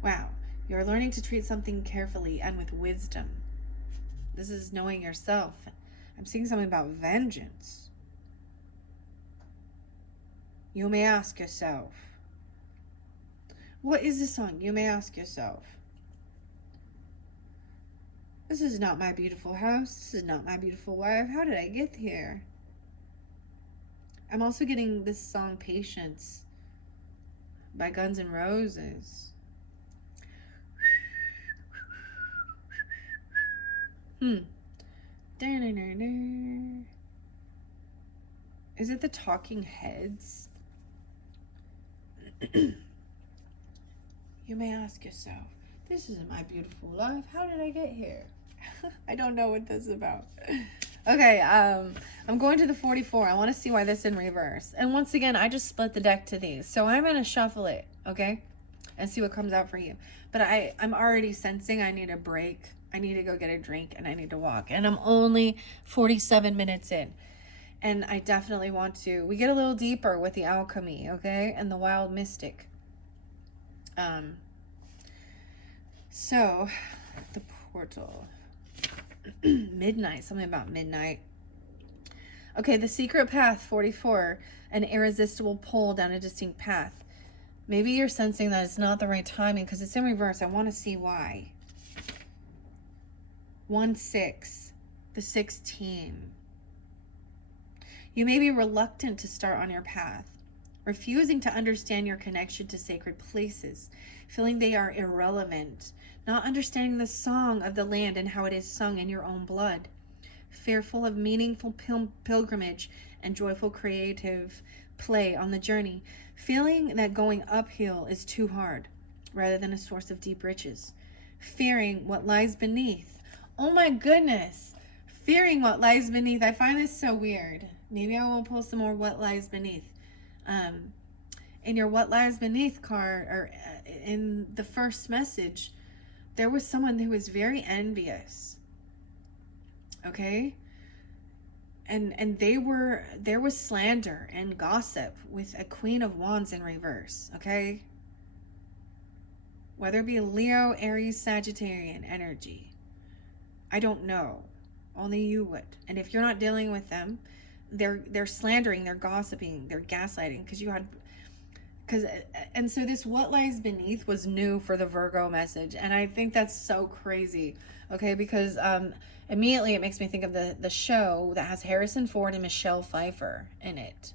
Wow, you're learning to treat something carefully and with wisdom. This is knowing yourself. I'm seeing something about vengeance. You may ask yourself, what is this song? You may ask yourself. This is not my beautiful house. This is not my beautiful wife. How did I get here? I'm also getting this song Patience by Guns N' Roses. Is it the Talking Heads? You may ask yourself, this isn't my beautiful life. How did I get here? I don't know what this is about. Okay, I'm going to the 44. I want to see why this is in reverse. And once again, I just split the deck to these. So I'm going to shuffle it, okay? And see what comes out for you. But I'm already sensing I need a break. I need to go get a drink and I need to walk. And I'm only 47 minutes in. And I definitely want to, we get a little deeper with the alchemy, okay? And the wild mystic. So, the portal. Midnight, something about midnight. Okay, the secret path, 44. An irresistible pull down a distinct path. Maybe you're sensing that it's not the right timing because it's in reverse. I want to see why. 1-6, the 16. You may be reluctant to start on your path, refusing to understand your connection to sacred places, feeling they are irrelevant, not understanding the song of the land and how it is sung in your own blood, fearful of meaningful pilgrimage and joyful creative play on the journey, feeling that going uphill is too hard rather than a source of deep riches, fearing what lies beneath. Oh my goodness, fearing what lies beneath. I find this so weird. Maybe I will pull some more what lies beneath. In your what lies beneath card, or in the first message, there was someone who was very envious. Okay? And there was slander and gossip with a Queen of Wands in reverse. Okay? Whether it be Leo, Aries, Sagittarian energy. I don't know. Only you would. And if you're not dealing with them, they're slandering, they're gossiping, they're gaslighting and so this what lies beneath was new for the Virgo message, and I think that's so crazy. Okay, because immediately it makes me think of the show that has Harrison Ford and Michelle Pfeiffer in it.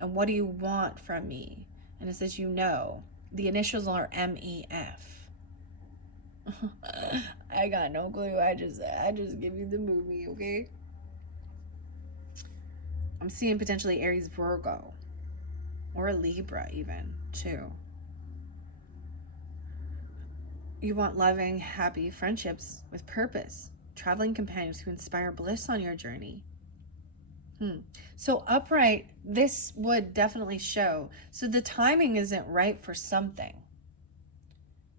And what do you want from me? And it says, the initials are MEF. I got no clue. I just give you the movie, okay? I'm seeing potentially Aries, Virgo, or a Libra even, too. You want loving, happy friendships with purpose, traveling companions who inspire bliss on your journey. So upright, this would definitely show. So the timing isn't right for something.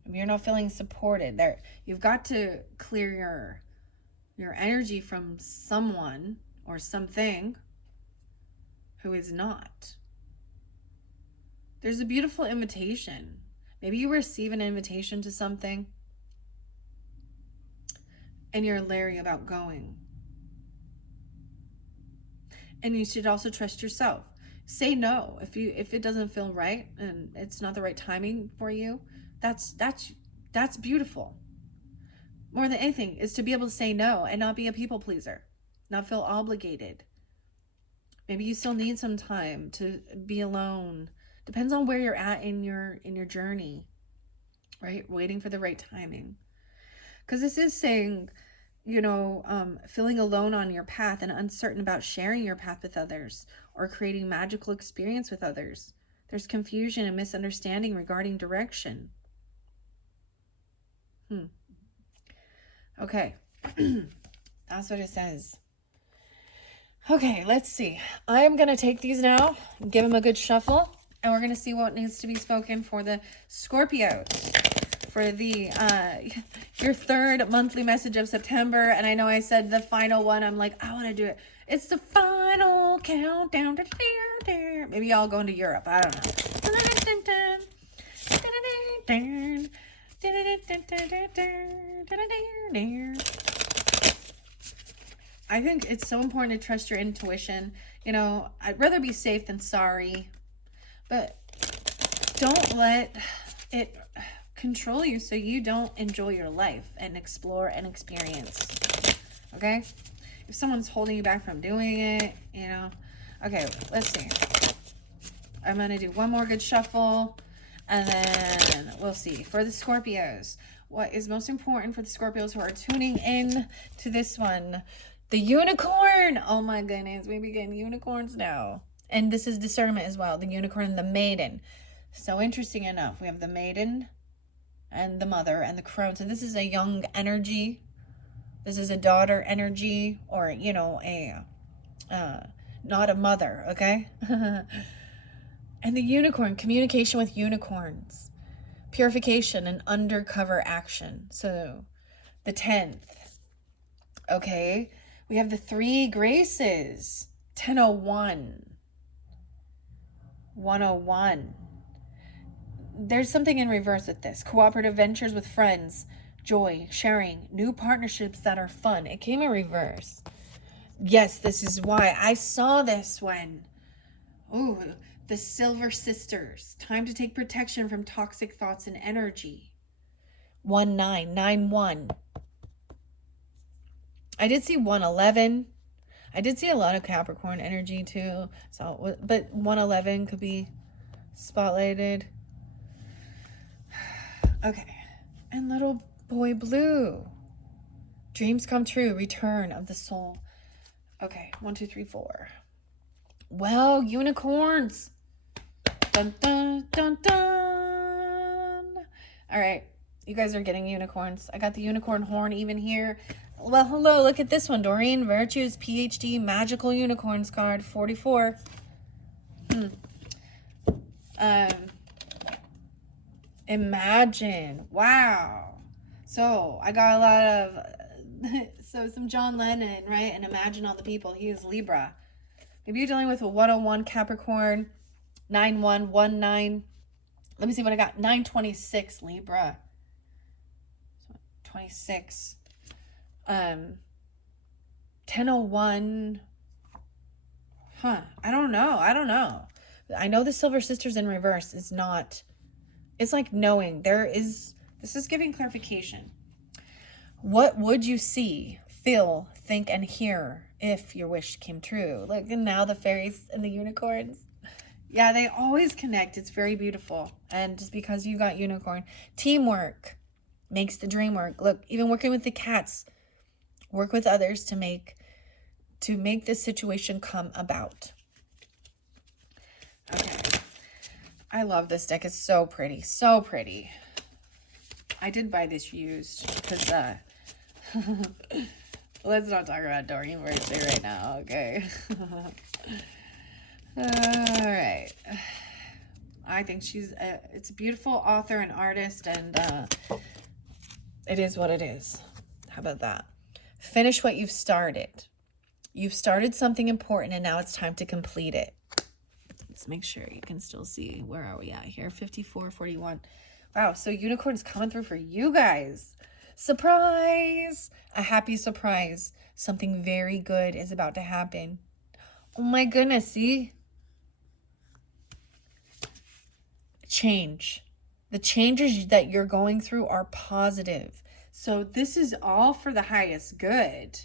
If you're not feeling supported, you've got to clear your energy from someone or something who is not. There's a beautiful invitation. Maybe you receive an invitation to something and you're leery about going. And you should also trust yourself. Say no if it doesn't feel right and it's not the right timing for you. That's beautiful. More than anything is to be able to say no and not be a people pleaser, not feel obligated. Maybe you still need some time to be alone. Depends on where you're at in your journey, right? Waiting for the right timing. Because this is saying, feeling alone on your path and uncertain about sharing your path with others or creating magical experience with others. There's confusion and misunderstanding regarding direction. Okay. That's what it says. Okay, let's see. I'm going to take these now, give them a good shuffle, and we're going to see what needs to be spoken for the Scorpios. For the your third monthly message of September. And I know I said the final one. I'm like, I want to do it. It's the final countdown. Maybe I'll go into Europe. I don't know. I think it's so important to trust your intuition. I'd rather be safe than sorry. But don't let it control you so you don't enjoy your life and explore and experience. Okay? If someone's holding you back from doing it, Okay, let's see. I'm going to do one more good shuffle and then we'll see. For the Scorpios, what is most important for the Scorpios who are tuning in to this one? The unicorn. Oh my goodness. We begin unicorns now. And this is discernment as well. The unicorn and the maiden. So interesting enough. We have the maiden and the mother and the crone. So this is a young energy. This is a daughter energy, or not a mother, okay? And the unicorn, communication with unicorns, purification and undercover action. So the 10th, okay? We have the 3 graces, 1001, 101. There's something in reverse with this. Cooperative ventures with friends, joy, sharing, new partnerships that are fun. It came in reverse. Yes, this is why I saw this one. Ooh, the Silver Sisters. Time to take protection from toxic thoughts and energy. 1991. I did see 111. I did see a lot of Capricorn energy too. So, but 111 could be spotlighted. Okay. And little boy blue. Dreams come true. Return of the soul. Okay. 1, 2, 3, 4. Well, unicorns. Dun, dun, dun, dun. All right. You guys are getting unicorns. I got the unicorn horn even here. Well, hello. Look at this one. Doreen Virtue's PhD Magical Unicorns card. 44. Imagine. Wow. So I got a lot of some John Lennon, right? And imagine all the people. He is Libra. Maybe you're dealing with a 101 Capricorn, 9119. Let me see what I got. 926 Libra. 26. 1001. I don't know. I know the Silver Sisters in reverse is not. It's like knowing this is giving clarification. What would you see, feel, think, and hear if your wish came true? Look, and now the fairies and the unicorns. Yeah, they always connect. It's very beautiful. And just because you got unicorn, teamwork makes the dream work. Look, even working with the cats, work with others to make this situation come about. Okay. I love this deck. It's so pretty. So pretty. I did buy this used because let's not talk about Doreen Virtue right now, okay? All right. I think it's a beautiful author and artist, and it is what it is. How about that? Finish what you've started. You've started something important, and now it's time to complete it. Let's make sure you can still see. Where are we at here? 54, 41. Wow, so unicorn's coming through for you guys. Surprise! A happy surprise. Something very good is about to happen. Oh my goodness, see? Change. The changes that you're going through are positive. So this is all for the highest good.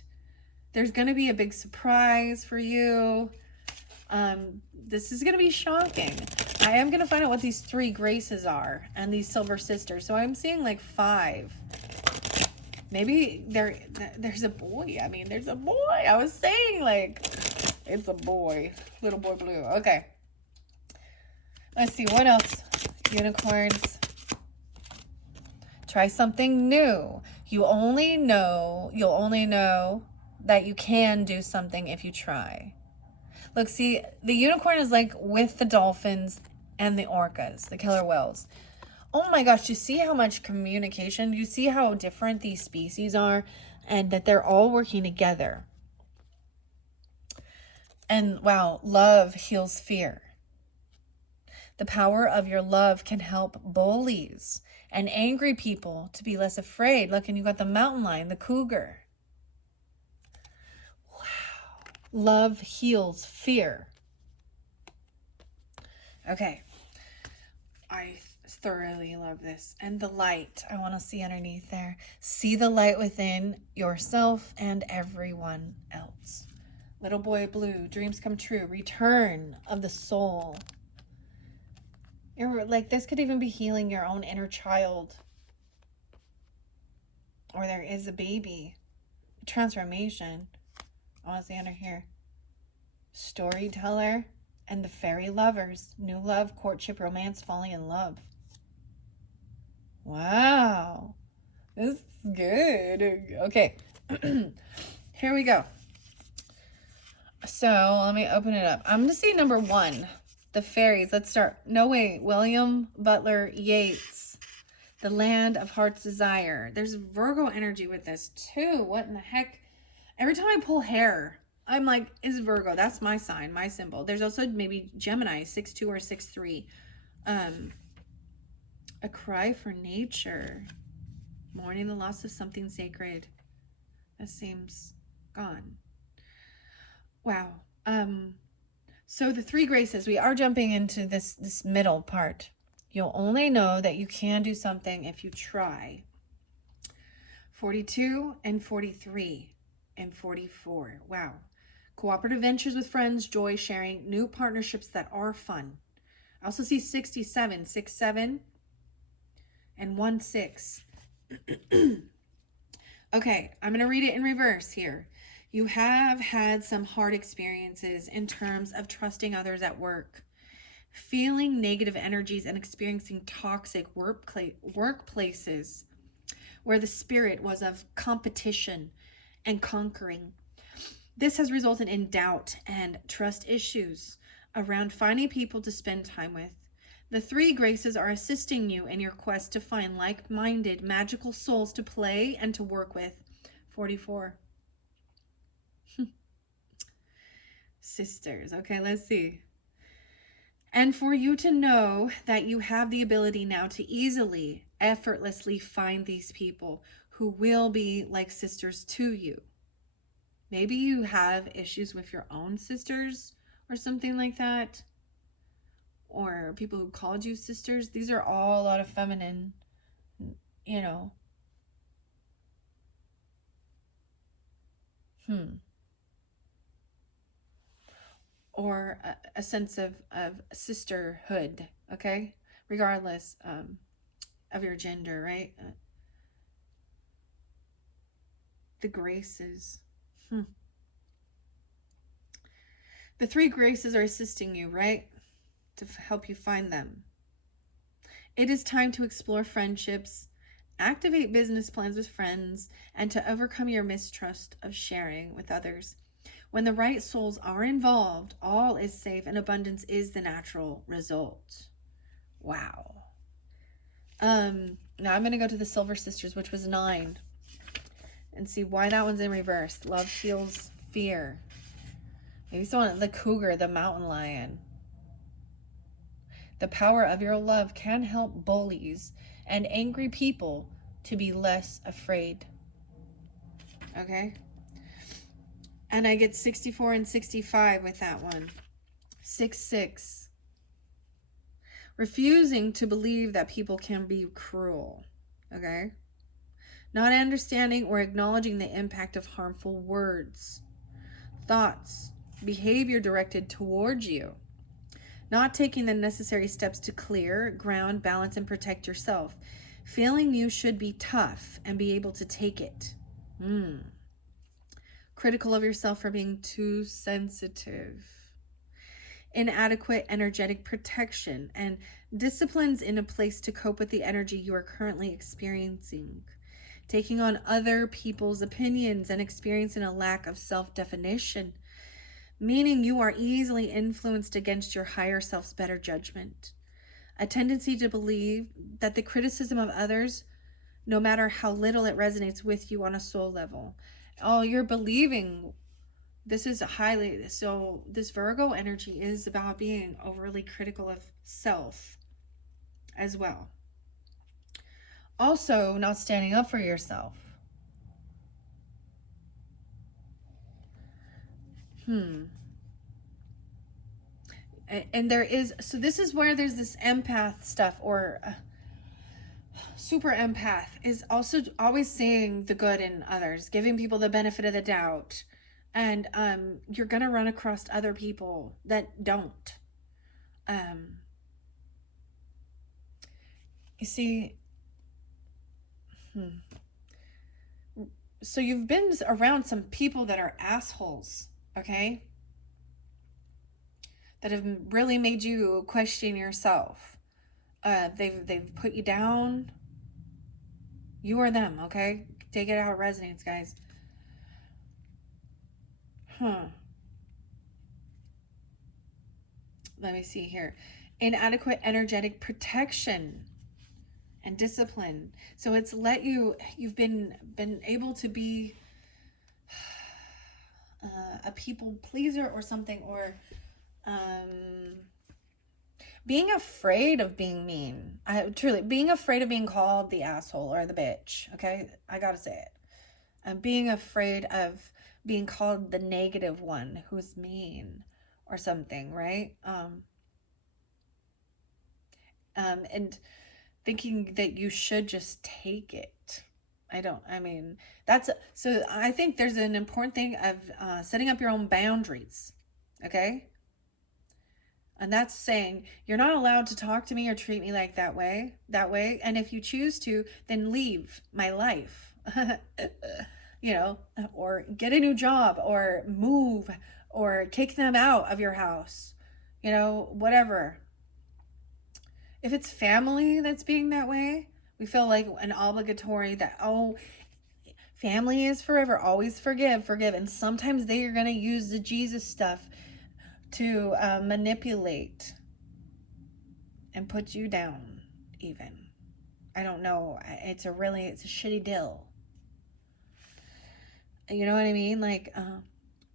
There's going to be a big surprise for you. This is going to be shocking. I am going to find out what these 3 graces are and these silver sisters. So I'm seeing like 5. Maybe there's a boy. I mean, there's a boy. I was saying like it's a boy. Little boy blue. Okay. Let's see. What else? Unicorns. Try something new. You'll only know that you can do something if you try. Look, see, the unicorn is like with the dolphins and the orcas, the killer whales. Oh my gosh, you see how much communication? You see how different these species are and that they're all working together. And wow, love heals fear. The power of your love can help bullies and angry people to be less afraid. Look, and you got the mountain lion, the cougar. Wow. Love heals fear. Okay. I thoroughly love this. And the light, I want to see underneath there. See the light within yourself and everyone else. Little boy blue, dreams come true. Return of the soul. You're like, this could even be healing your own inner child. Or there is a baby. Transformation. I want to see under here. Storyteller and the fairy lovers. New love, courtship, romance, falling in love. Wow. This is good. Okay. Here we go. So let me open it up. I'm going to see number 1. The fairies. Let's start. No, wait. William Butler Yeats. The Land of Heart's Desire. There's Virgo energy with this too. What in the heck? Every time I pull hair, I'm like, is Virgo. That's my sign, my symbol. There's also maybe Gemini, 6'2" or 6'3". A cry for nature. Mourning the loss of something sacred. That seems gone. Wow. So the 3 graces, we are jumping into this middle part. You'll only know that you can do something if you try. 42 and 43 and 44. Wow. Cooperative ventures with friends, joy sharing, new partnerships that are fun. I also see 67, 6-7 and 1-6. Okay, I'm going to read it in reverse here. You have had some hard experiences in terms of trusting others at work, feeling negative energies and experiencing toxic workplaces where the spirit was of competition and conquering. This has resulted in doubt and trust issues around finding people to spend time with. The 3 graces are assisting you in your quest to find like-minded magical souls to play and to work with. 44. Sisters. Okay, let's see. And for you to know that you have the ability now to easily, effortlessly find these people who will be like sisters to you. Maybe you have issues with your own sisters or something like that. Or people who called you sisters. These are all a lot of feminine, you know. Or a sense of sisterhood, okay? Regardless of your gender, right? The graces. The 3 graces are assisting you, right? To help you find them. It is time to explore friendships, activate business plans with friends, and to overcome your mistrust of sharing with others. When the right souls are involved, all is safe and abundance is the natural result. Wow. Now I'm going to go to the Silver Sisters, which was 9, and see why that one's in reverse. Love heals fear. Maybe someone, the cougar, the mountain lion. The power of your love can help bullies and angry people to be less afraid. Okay? And I get 64 and 65 with that one. 6-6. Refusing to believe that people can be cruel. Okay? Not understanding or acknowledging the impact of harmful words, thoughts, behavior directed towards you. Not taking the necessary steps to clear, ground, balance, and protect yourself. Feeling you should be tough and be able to take it. Critical of yourself for being too sensitive. Inadequate energetic protection and disciplines in a place to cope with the energy you are currently experiencing. Taking on other people's opinions and experiencing a lack of self-definition, meaning you are easily influenced against your higher self's better judgment. A tendency to believe that the criticism of others, no matter how little it resonates with you on a soul level. Oh, you're believing this is highly, so this Virgo energy is about being overly critical of self as well. Also, not standing up for yourself. And there is, so this is where there's this empath stuff, or super empath is also always seeing the good in others, giving people the benefit of the doubt. And you're going to run across other people that don't. You see, so you've been around some people that are assholes, okay? That have really made you question yourself. They've put you down. You or them, okay? Take it how it resonates, guys. Let me see here. Inadequate energetic protection and discipline. So it's you've been able to be a people pleaser or something, or being afraid of being mean. Truly, being afraid of being called the asshole or the bitch. Okay, I gotta say it. I'm being afraid of being called the negative one who's mean or something, right? And thinking that you should just take it. So I think there's an important thing of setting up your own boundaries, okay? And that's saying, you're not allowed to talk to me or treat me like that way. And if you choose to, then leave my life, or get a new job, or move, or kick them out of your house, whatever. If it's family that's being that way, we feel like an obligatory that, family is forever, always forgive. And sometimes they are going to use the Jesus stuff to manipulate and put you down even. I don't know. It's a shitty deal. You know what I mean? Like,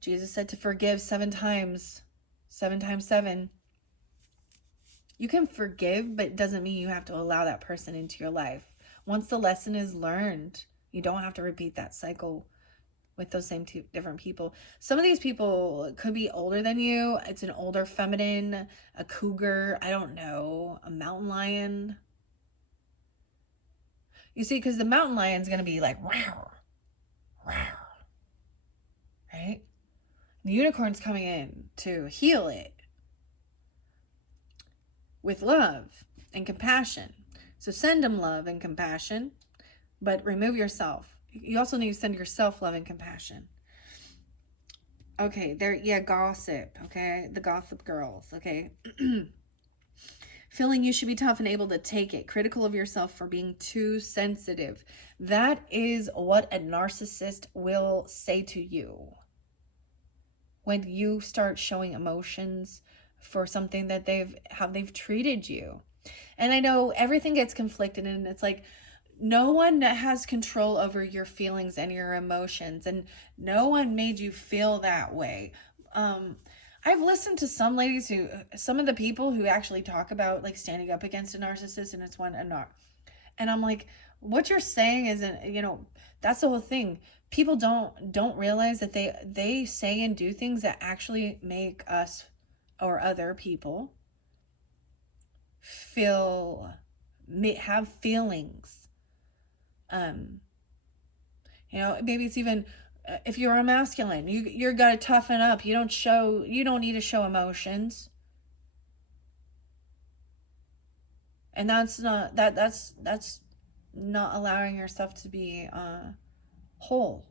Jesus said to forgive 7 times 7. You can forgive, but it doesn't mean you have to allow that person into your life. Once the lesson is learned, you don't have to repeat that cycle with those same 2 different people. Some of these people could be older than you. It's an older feminine, a cougar, I don't know, a mountain lion. You see, because the mountain lion's going to be like, rawr, rawr, right? The unicorn's coming in to heal it with love and compassion. So send them love and compassion, but remove yourself. You also need to send yourself love and compassion. Okay, gossip, okay? The gossip girls, okay? Feeling you should be tough and able to take it. Critical of yourself for being too sensitive. That is what a narcissist will say to you when you start showing emotions for something that how they've treated you. And I know everything gets conflicted, and it's like no one has control over your feelings and your emotions, and no one made you feel that way. I've listened to some of the people who actually talk about like standing up against a narcissist, and it's And I'm like, what you're saying isn't, that's the whole thing. People don't realize that they say and do things that actually make us or other people have feelings. Um, maybe it's even if you're a masculine, you're gotta toughen up. You don't need to show emotions. And that's not allowing yourself to be whole.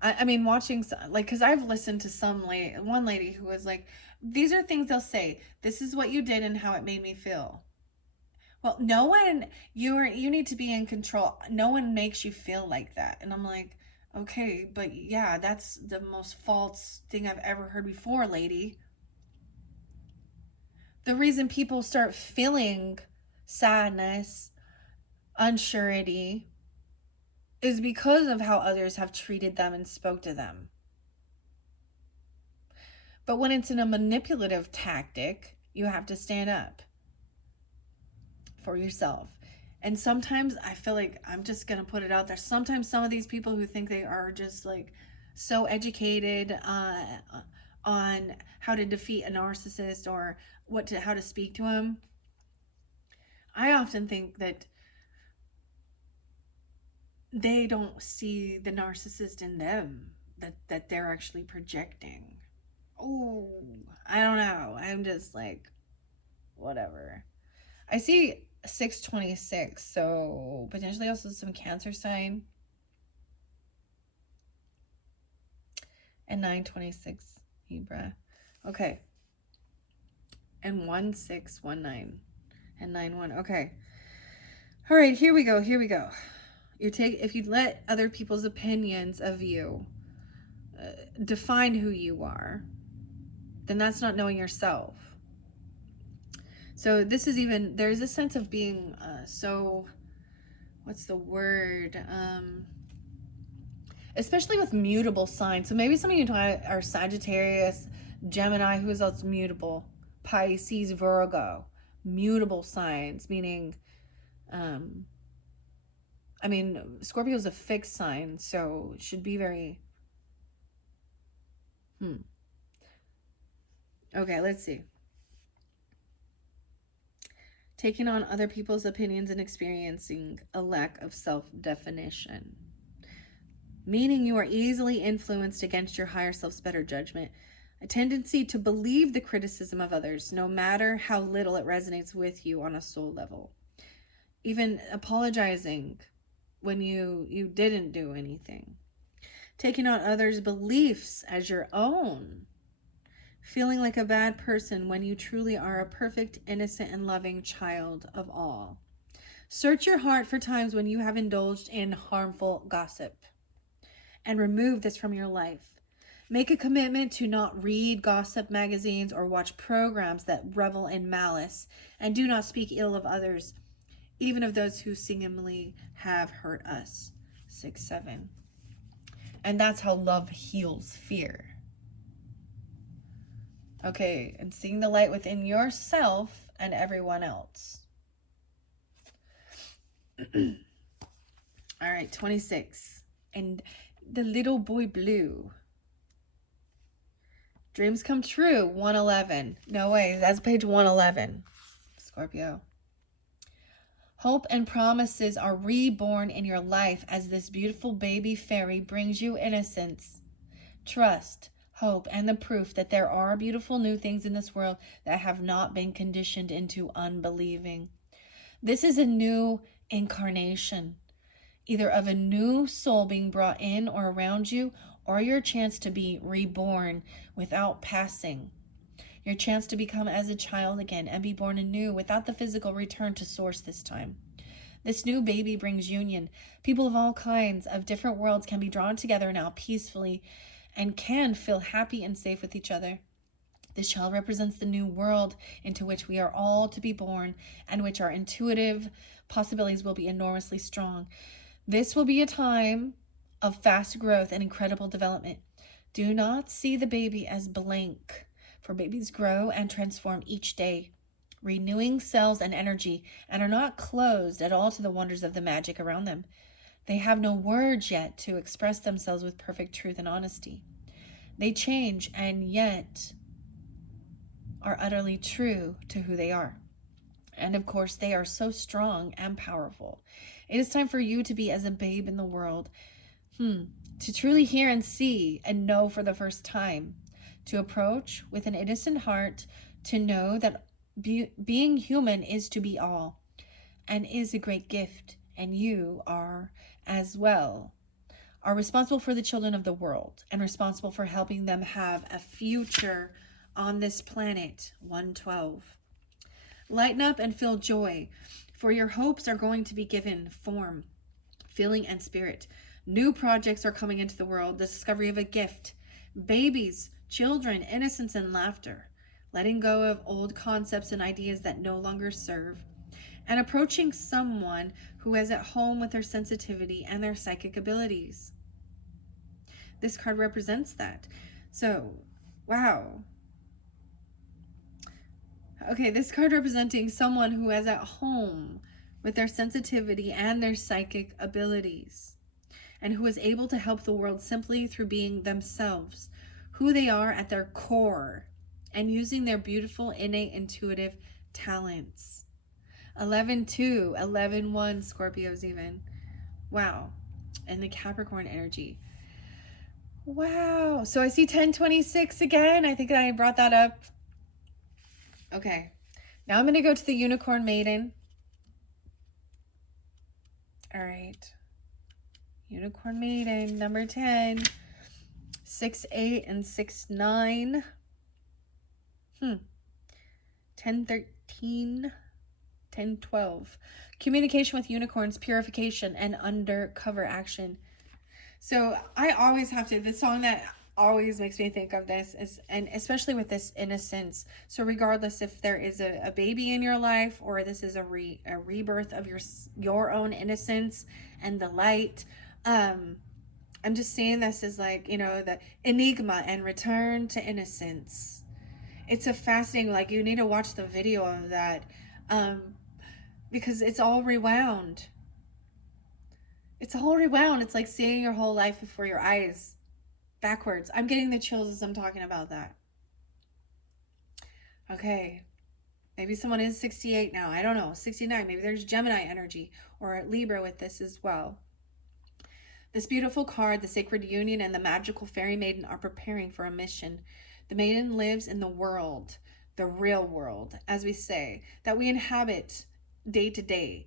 I mean, watching, like, because I've listened to one lady who was like, these are things they'll say. This is what you did and how it made me feel. Well, no one, you need to be in control. No one makes you feel like that. And I'm like, okay, but yeah, that's the most false thing I've ever heard before, lady. The reason people start feeling sadness, unsurety, is because of how others have treated them and spoke to them. But when it's in a manipulative tactic, you have to stand up for yourself. And sometimes I feel like, I'm just going to put it out there. Sometimes some of these people who think they are just like so educated on how to defeat a narcissist or how to speak to him, I often think that they don't see the narcissist in them, that they're actually projecting. Oh, I don't know. I'm just like, whatever. I see 626, so potentially also some Cancer sign. And 926, Libra. Okay. And 1619 and 91. Okay. All right, here we go. If you let other people's opinions of you define who you are, then that's not knowing yourself. So there's a sense of being what's the word? Especially with mutable signs. So maybe some of you are Sagittarius, Gemini, who's else mutable? Pisces, Virgo. Mutable signs, meaning, Scorpio is a fixed sign, so it should be very, Okay, let's see. Taking on other people's opinions and experiencing a lack of self-definition. Meaning you are easily influenced against your higher self's better judgment. A tendency to believe the criticism of others, no matter how little it resonates with you on a soul level. Even apologizing when you didn't do anything. Taking on others' beliefs as your own. Feeling like a bad person when you truly are a perfect, innocent, and loving child of all. Search your heart for times when you have indulged in harmful gossip and remove this from your life. Make a commitment to not read gossip magazines or watch programs that revel in malice, and do not speak ill of others, even of those who seemingly have hurt us. 6-7. And that's how love heals fear. Okay, and seeing the light within yourself and everyone else. All right, 26. And the little boy blue. Dreams come true, 111. No way, that's page 111. Scorpio. Hope and promises are reborn in your life as this beautiful baby fairy brings you innocence, trust, hope, and the proof that there are beautiful new things in this world that have not been conditioned into unbelieving. This is a new incarnation, either of a new soul being brought in or around you, or your chance to be reborn without passing. Your chance to become as a child again and be born anew without the physical return to source this time. This new baby brings union. People of all kinds of different worlds can be drawn together now peacefully and can feel happy and safe with each other. This child represents the new world into which we are all to be born, and which our intuitive possibilities will be enormously strong. This will be a time of fast growth and incredible development. Do not see the baby as blank, For babies grow and transform each day, renewing cells and energy, and are not closed at all to the wonders of the magic around them. They have no words yet to express themselves with perfect truth and honesty. They change and yet are utterly true to who they are. And of course, they are so strong and powerful. It is time for you to be as a babe in the world, to truly hear and see and know for the first time, to approach with an innocent heart, to know that being human is to be all and is a great gift, and you are as well, are responsible for the children of the world and responsible for helping them have a future on this planet. 112. Lighten up and feel joy, for your hopes are going to be given form, feeling, and spirit. New projects are coming into the world, the discovery of a gift, babies, children, innocence, and laughter, letting go of old concepts and ideas that no longer serve, and approaching someone who is at home with their sensitivity and their psychic abilities. This card represents that. So, wow. Okay, this card representing someone who is at home with their sensitivity and their psychic abilities, and who is able to help the world simply through being themselves, who they are at their core, and using their beautiful, innate, intuitive talents. 11-2, 11-1, Scorpios even. Wow. And the Capricorn energy. Wow. So I see 1026 again. I think I brought that up. Okay. Now I'm going to go to the Unicorn Maiden. All right. Unicorn Maiden, number 10. 6-8 and 6-9. 10-13. 10-12. Communication with unicorns, purification, and undercover action. So I always have to, the song that always makes me think of this is, and especially with this innocence. So regardless if there is a baby in your life, or this is a rebirth of your own innocence and the light, I'm just seeing this as like, the enigma and return to innocence. It's a fascinating, like, you need to watch the video of that, because it's all rewound. It's all rewound. It's like seeing your whole life before your eyes backwards. I'm getting the chills as I'm talking about that. Okay. Maybe someone is 68 now. I don't know. 69. Maybe there's Gemini energy or Libra with this as well. This beautiful card, the Sacred Union and the Magical Fairy Maiden are preparing for a mission. The maiden lives in the world, the real world, as we say, that we inhabit day to day.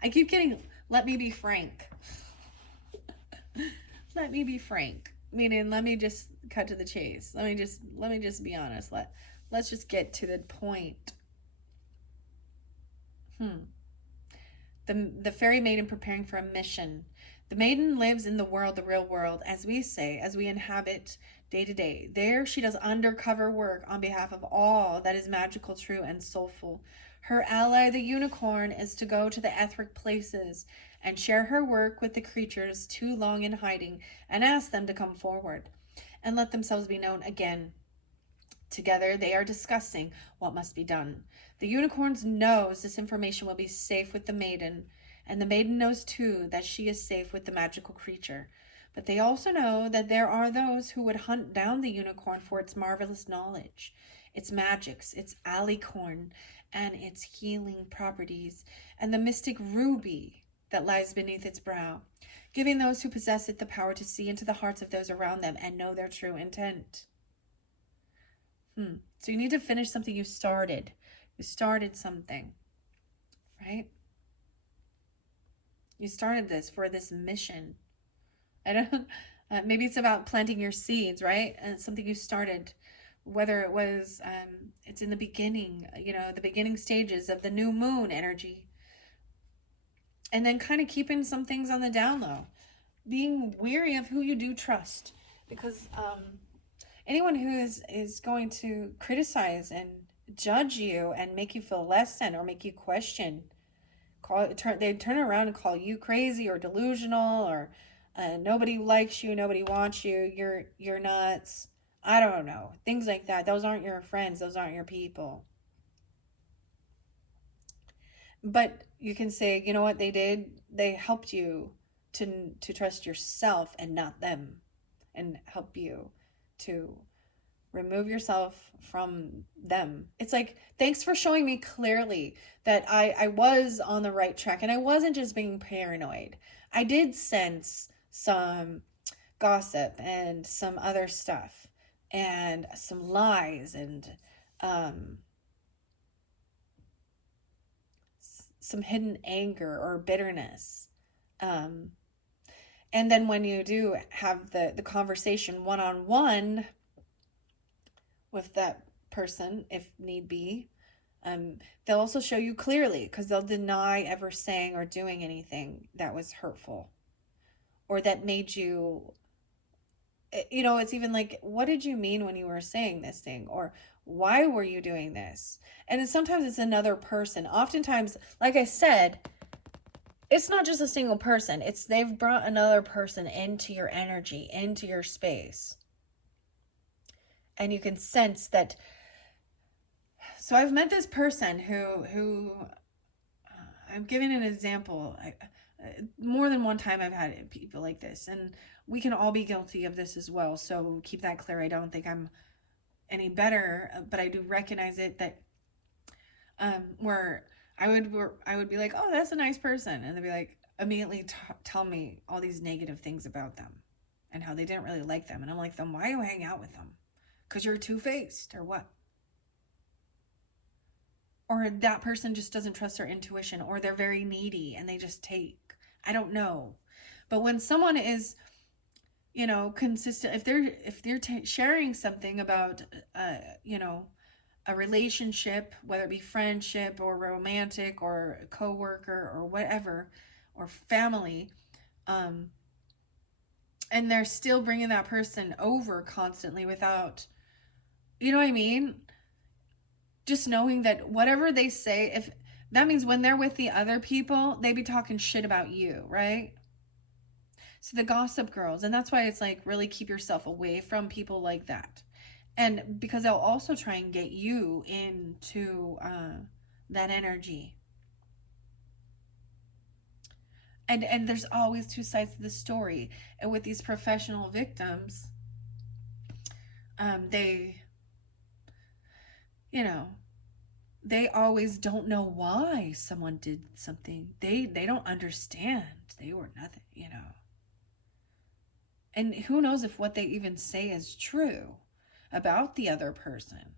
I keep getting, let me be frank. Let me be frank. Meaning, let me just cut to the chase. Let me just be honest. Let's just get to the point. The fairy maiden preparing for a mission. The maiden lives in the world, the real world, as we say, as we inhabit day to day. There she does undercover work on behalf of all that is magical, true, and soulful. Her ally, the unicorn, is to go to the etheric places and share her work with the creatures too long in hiding, and ask them to come forward and let themselves be known again. Together they are discussing what must be done. The unicorn knows this information will be safe with the maiden, and the maiden knows too that she is safe with the magical creature. But they also know that there are those who would hunt down the unicorn for its marvelous knowledge, its magics, its alicorn, and its healing properties, and the mystic ruby that lies beneath its brow, giving those who possess it the power to see into the hearts of those around them and know their true intent. So you need to finish something you started. You started something, right? You started this for this mission. I don't. Maybe it's about planting your seeds, right? And it's something you started, whether it was, it's in the beginning, the beginning stages of the new moon energy. And then kind of keeping some things on the down low, being weary of who you do trust, because anyone who is going to criticize and judge you and make you feel less than or make you question, they turn around and call you crazy or delusional, or nobody likes you, nobody wants you, you're nuts. I don't know. Things like that. Those aren't your friends. Those aren't your people. But you can say, you know what they did? They helped you to trust yourself and not them, and help you to remove yourself from them. It's like, thanks for showing me clearly that I was on the right track and I wasn't just being paranoid. I did sense some gossip and some other stuff and some lies and um, some hidden anger or bitterness. Um, and then when you do have the conversation one on one with that person, if need be, they'll also show you clearly, because they'll deny ever saying or doing anything that was hurtful or that made you, it's even like, what did you mean when you were saying this thing? Or why were you doing this? And then sometimes it's another person. Oftentimes, like I said, it's not just a single person. It's they've brought another person into your energy, into your space. And you can sense that. So I've met this person who I'm giving an example. More than one time I've had people like this, and we can all be guilty of this as well. So keep that clear. I don't think I'm any better, but I do recognize it, that where I would be like, oh, that's a nice person, and they'd be like, immediately tell me all these negative things about them and how they didn't really like them, and I'm like, then why do you hang out with them? Because you're two-faced or what? Or that person just doesn't trust their intuition, or they're very needy and they just take. I don't know. But when someone is, consistent, if they're sharing something about a relationship, whether it be friendship or romantic or a coworker or whatever, or family, and they're still bringing that person over constantly without, you know what I mean? Just knowing that whatever they say, if that means when they're with the other people, they be talking shit about you, right? So the gossip girls, and that's why it's like, really keep yourself away from people like that. And because they'll also try and get you into that energy. And there's always two sides to the story. And with these professional victims, they, you know, they always don't know why someone did something. They don't understand. They were nothing. And who knows if what they even say is true about the other person.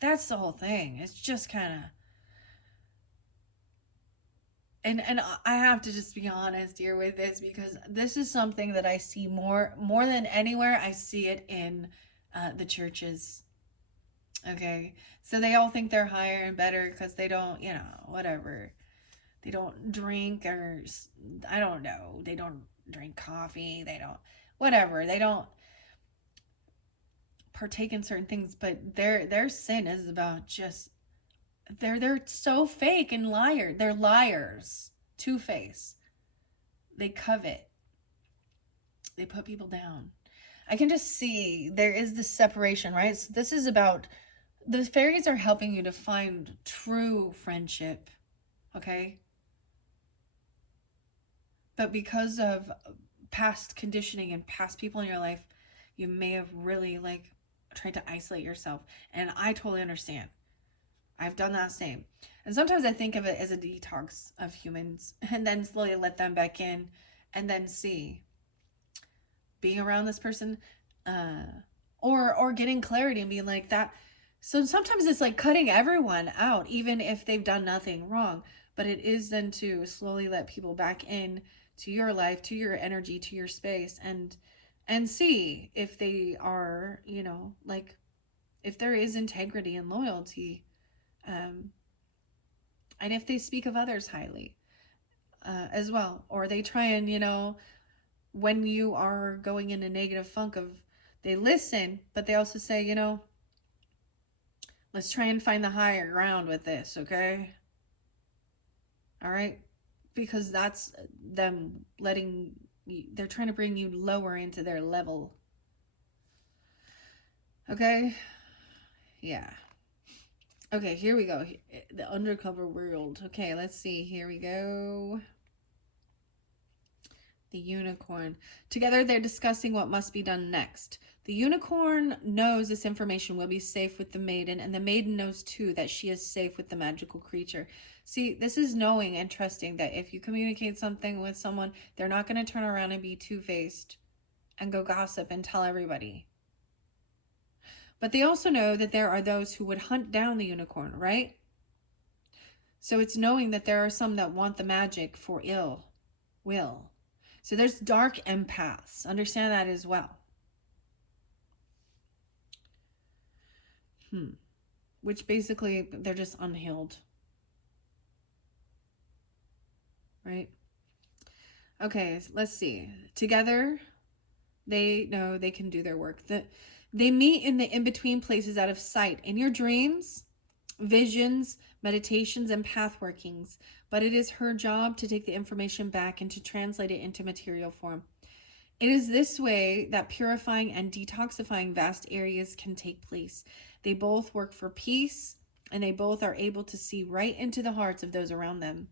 That's the whole thing. It's just kind of, and I have to just be honest here with this, because this is something that I see more than anywhere. I see it in the churches. Okay, so they all think they're higher and better because they don't, whatever. They don't drink, or I don't know. They don't drink coffee. They don't, whatever. They don't partake in certain things, but their sin is about just, they're so fake and liar. They're liars, two-face. They covet. They put people down. I can just see there is this separation, right? So this is about, the fairies are helping you to find true friendship, okay? But because of past conditioning and past people in your life, you may have really tried to isolate yourself. And I totally understand. I've done that same. And sometimes I think of it as a detox of humans, and then slowly let them back in, and then see being around this person, or getting clarity and being like that. So sometimes it's like cutting everyone out, even if they've done nothing wrong. But it is then to slowly let people back in to your life, to your energy, to your space, and see if they are, if there is integrity and loyalty, and if they speak of others highly, as well, or they try and, when you are going in a negative funk of, they listen, but they also say, let's try and find the higher ground with this, okay? All right? Because that's them they're trying to bring you lower into their level. Okay. Yeah. Okay, here we go. The undercover world. Okay, let's see. Here we go. The unicorn. Together, they're discussing what must be done next. The unicorn knows this information will be safe with the maiden, and the maiden knows too that she is safe with the magical creature. See, this is knowing and trusting that if you communicate something with someone, they're not going to turn around and be two-faced and go gossip and tell everybody. But they also know that there are those who would hunt down the unicorn, right? So it's knowing that there are some that want the magic for ill will. So there's dark empaths. Understand that as well. Which basically, they're just unhealed. Right? Okay, let's see. Together, they know they can do their work. They meet in the in-between places out of sight. In your dreams, visions, meditations, and path workings. But it is her job to take the information back and to translate it into material form. It is this way that purifying and detoxifying vast areas can take place. They both work for peace, and they both are able to see right into the hearts of those around them.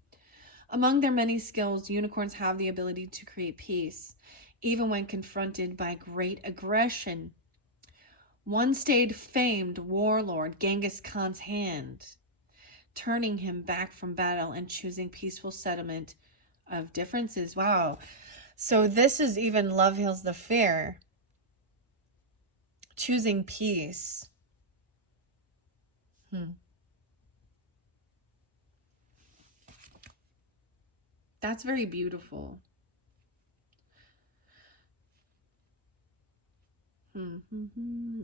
Among their many skills, unicorns have the ability to create peace, even when confronted by great aggression. One stayed famed warlord Genghis Khan's hand, turning him back from battle and choosing peaceful settlement of differences. Wow. So this is even Love Heals the Fear. Choosing peace. That's very beautiful.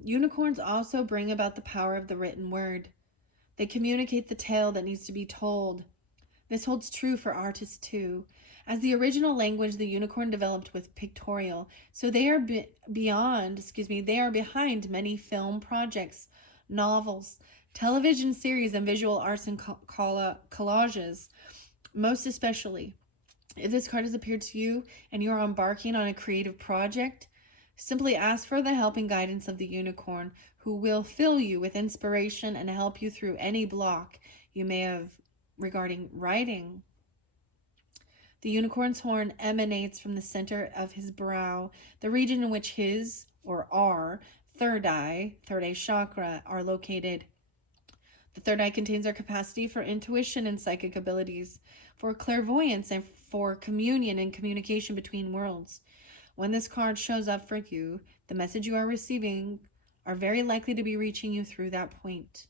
Unicorns also bring about the power of the written word. They communicate the tale that needs to be told. This holds true for artists too. As the original language, the unicorn developed with pictorial, so they are they are behind many film projects, novels, television series, and visual arts and collages, most especially. If this card has appeared to you and you are embarking on a creative project, simply ask for the help and guidance of the unicorn, who will fill you with inspiration and help you through any block you may have regarding writing. The unicorn's horn emanates from the center of his brow, the region in which his, or our, third eye chakra are located. The third eye contains our capacity for intuition and psychic abilities, for clairvoyance, and for communion and communication between worlds. When this card shows up for you, the message you are receiving are very likely to be reaching you through that point.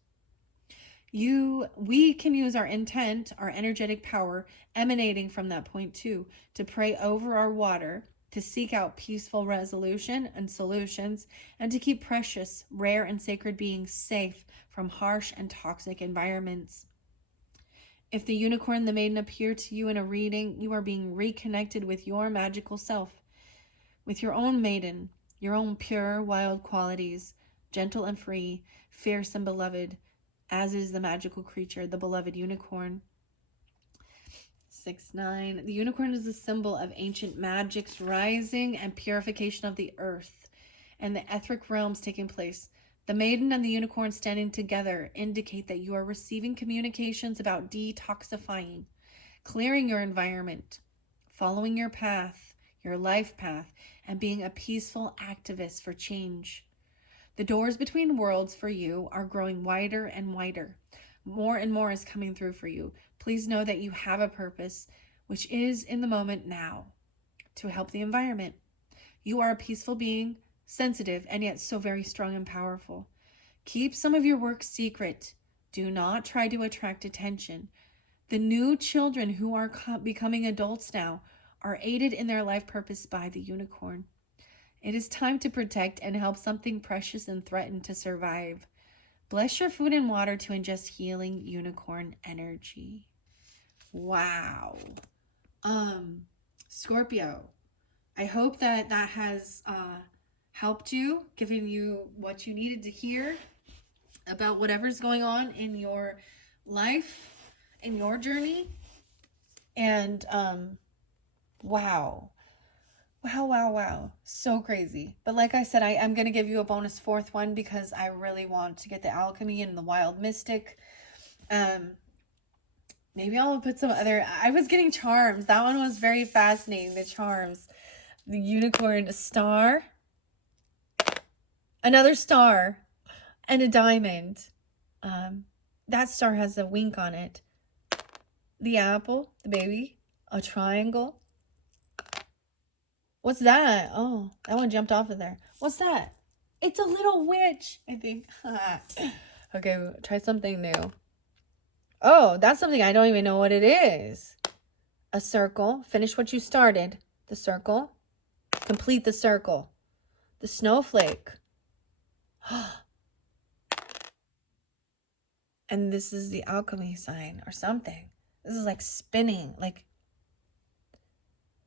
We can use our intent, our energetic power emanating from that point too, to pray over our water, to seek out peaceful resolution and solutions, and to keep precious, rare, and sacred beings safe from harsh and toxic environments. If the unicorn and the maiden appear to you in a reading, you are being reconnected with your magical self, with your own maiden, your own pure, wild qualities, gentle and free, fierce and beloved, as is the magical creature, the beloved unicorn. 6-9. The unicorn is a symbol of ancient magic's rising and purification of the earth and the etheric realms taking place. The maiden and the unicorn standing together indicate that you are receiving communications about detoxifying, clearing your environment, following your path, your life path, and being a peaceful activist for change. The doors between worlds for you are growing wider and wider. More and more is coming through for you. Please know that you have a purpose, which is in the moment now, to help the environment. You are a peaceful being, sensitive, and yet so very strong and powerful. Keep some of your work secret. Do not try to attract attention. The new children who are becoming adults now are aided in their life purpose by the unicorn. It is time to protect and help something precious and threatened to survive. Bless your food and water to ingest healing unicorn energy. Wow. Scorpio, I hope that has helped you, given you what you needed to hear about whatever's going on in your life, in your journey. And wow. Wow, wow, wow. So crazy. But like I said, I'm going to give you a bonus fourth one because I really want to get the alchemy and the wild mystic. Um, Maybe I'll put some other. I was getting charms. That one was very fascinating. The charms. The unicorn, a star, another star, and a diamond. Um, that star has a wink on it. The apple, the baby, a triangle. What's that? Oh, that one jumped off of there. What's that? It's a little witch, I think. Okay, try something new. Oh, that's something I don't even know what it is. A circle. Finish what you started. The circle. Complete the circle. The snowflake. And this is the alchemy sign or something. This is like spinning. Like,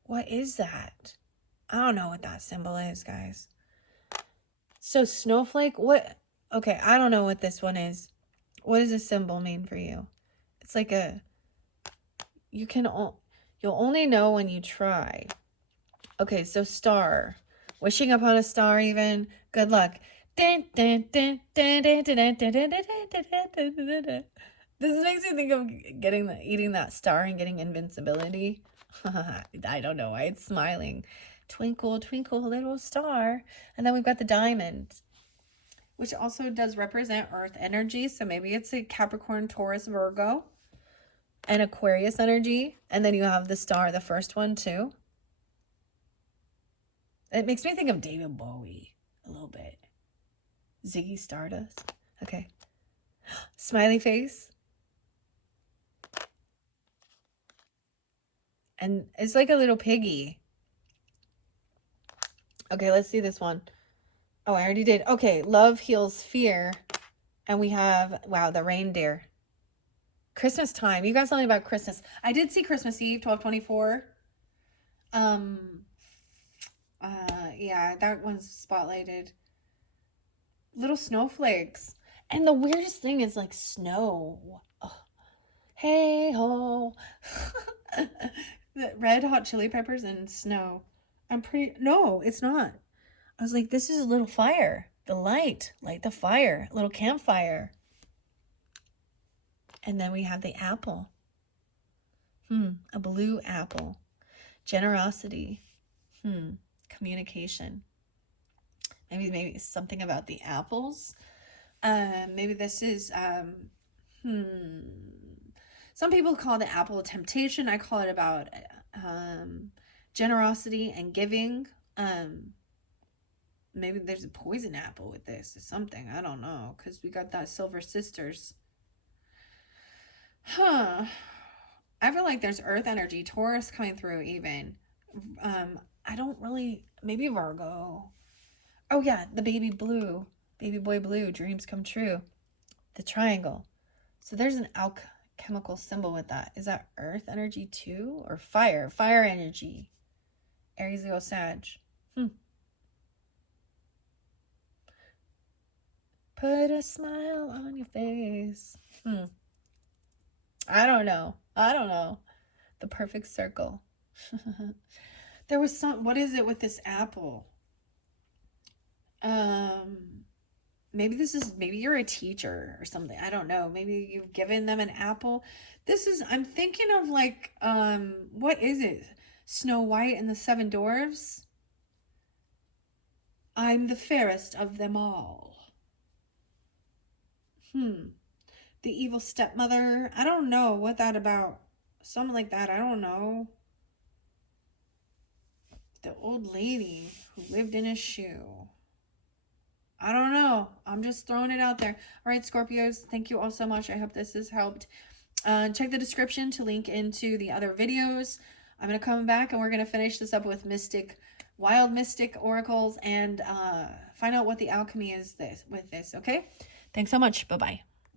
what is that? I don't know what that symbol is, guys. So snowflake, what? Okay, I don't know what this one is. What does this symbol mean for you? It's like a, you'll only know when you try. Okay, so star. Wishing upon a star even. Good luck. This makes me think of eating that star and getting invincibility. I don't know why it's smiling. Twinkle, twinkle, little star. And then we've got the diamond, which also does represent earth energy. So maybe it's a Capricorn, Taurus, Virgo, and Aquarius energy. And then you have the star, the first one too. It makes me think of David Bowie a little bit. Ziggy Stardust. Okay. Smiley face. And it's like a little piggy. Okay, let's see this one. Oh, I already did. Okay, love heals fear. And we have, wow, the reindeer. Christmas time. You got something about Christmas. I did see Christmas Eve, 12/24. Yeah, that one's spotlighted. Little snowflakes. And the weirdest thing is like snow. Oh. Hey ho. The Red Hot Chili Peppers and snow. No, it's not. I was like, this is a little fire. The light the fire, a little campfire. And then we have the apple. A blue apple. Generosity. Communication. Maybe something about the apples. Maybe this is, some people call the apple temptation. I call it about generosity and giving. Maybe there's a poison apple with this or something. I don't know, because we got that Silver Sisters. I feel like there's earth energy, Taurus coming through even. I don't really, maybe Virgo. Oh yeah, the baby blue, baby boy blue, dreams come true. The triangle. So there's an alchemical symbol with that. Is that earth energy too? Or fire? Fire energy. Aries, Leo, Sag. Put a smile on your face. I don't know. The perfect circle. There was what is it with this apple? Maybe you're a teacher or something. I don't know. Maybe you've given them an apple. I'm thinking of like, what is it? Snow White and the Seven Dwarfs? I'm the fairest of them all. The evil stepmother. I don't know what that about. Something like that. I don't know. The old lady who lived in a shoe. I don't know. I'm just throwing it out there. All right, Scorpios, thank you all so much. I hope this has helped. Check the description to link into the other videos. I'm going to come back and we're going to finish this up with wild mystic oracles and find out what the alchemy is with this, okay? Thanks so much. Bye-bye.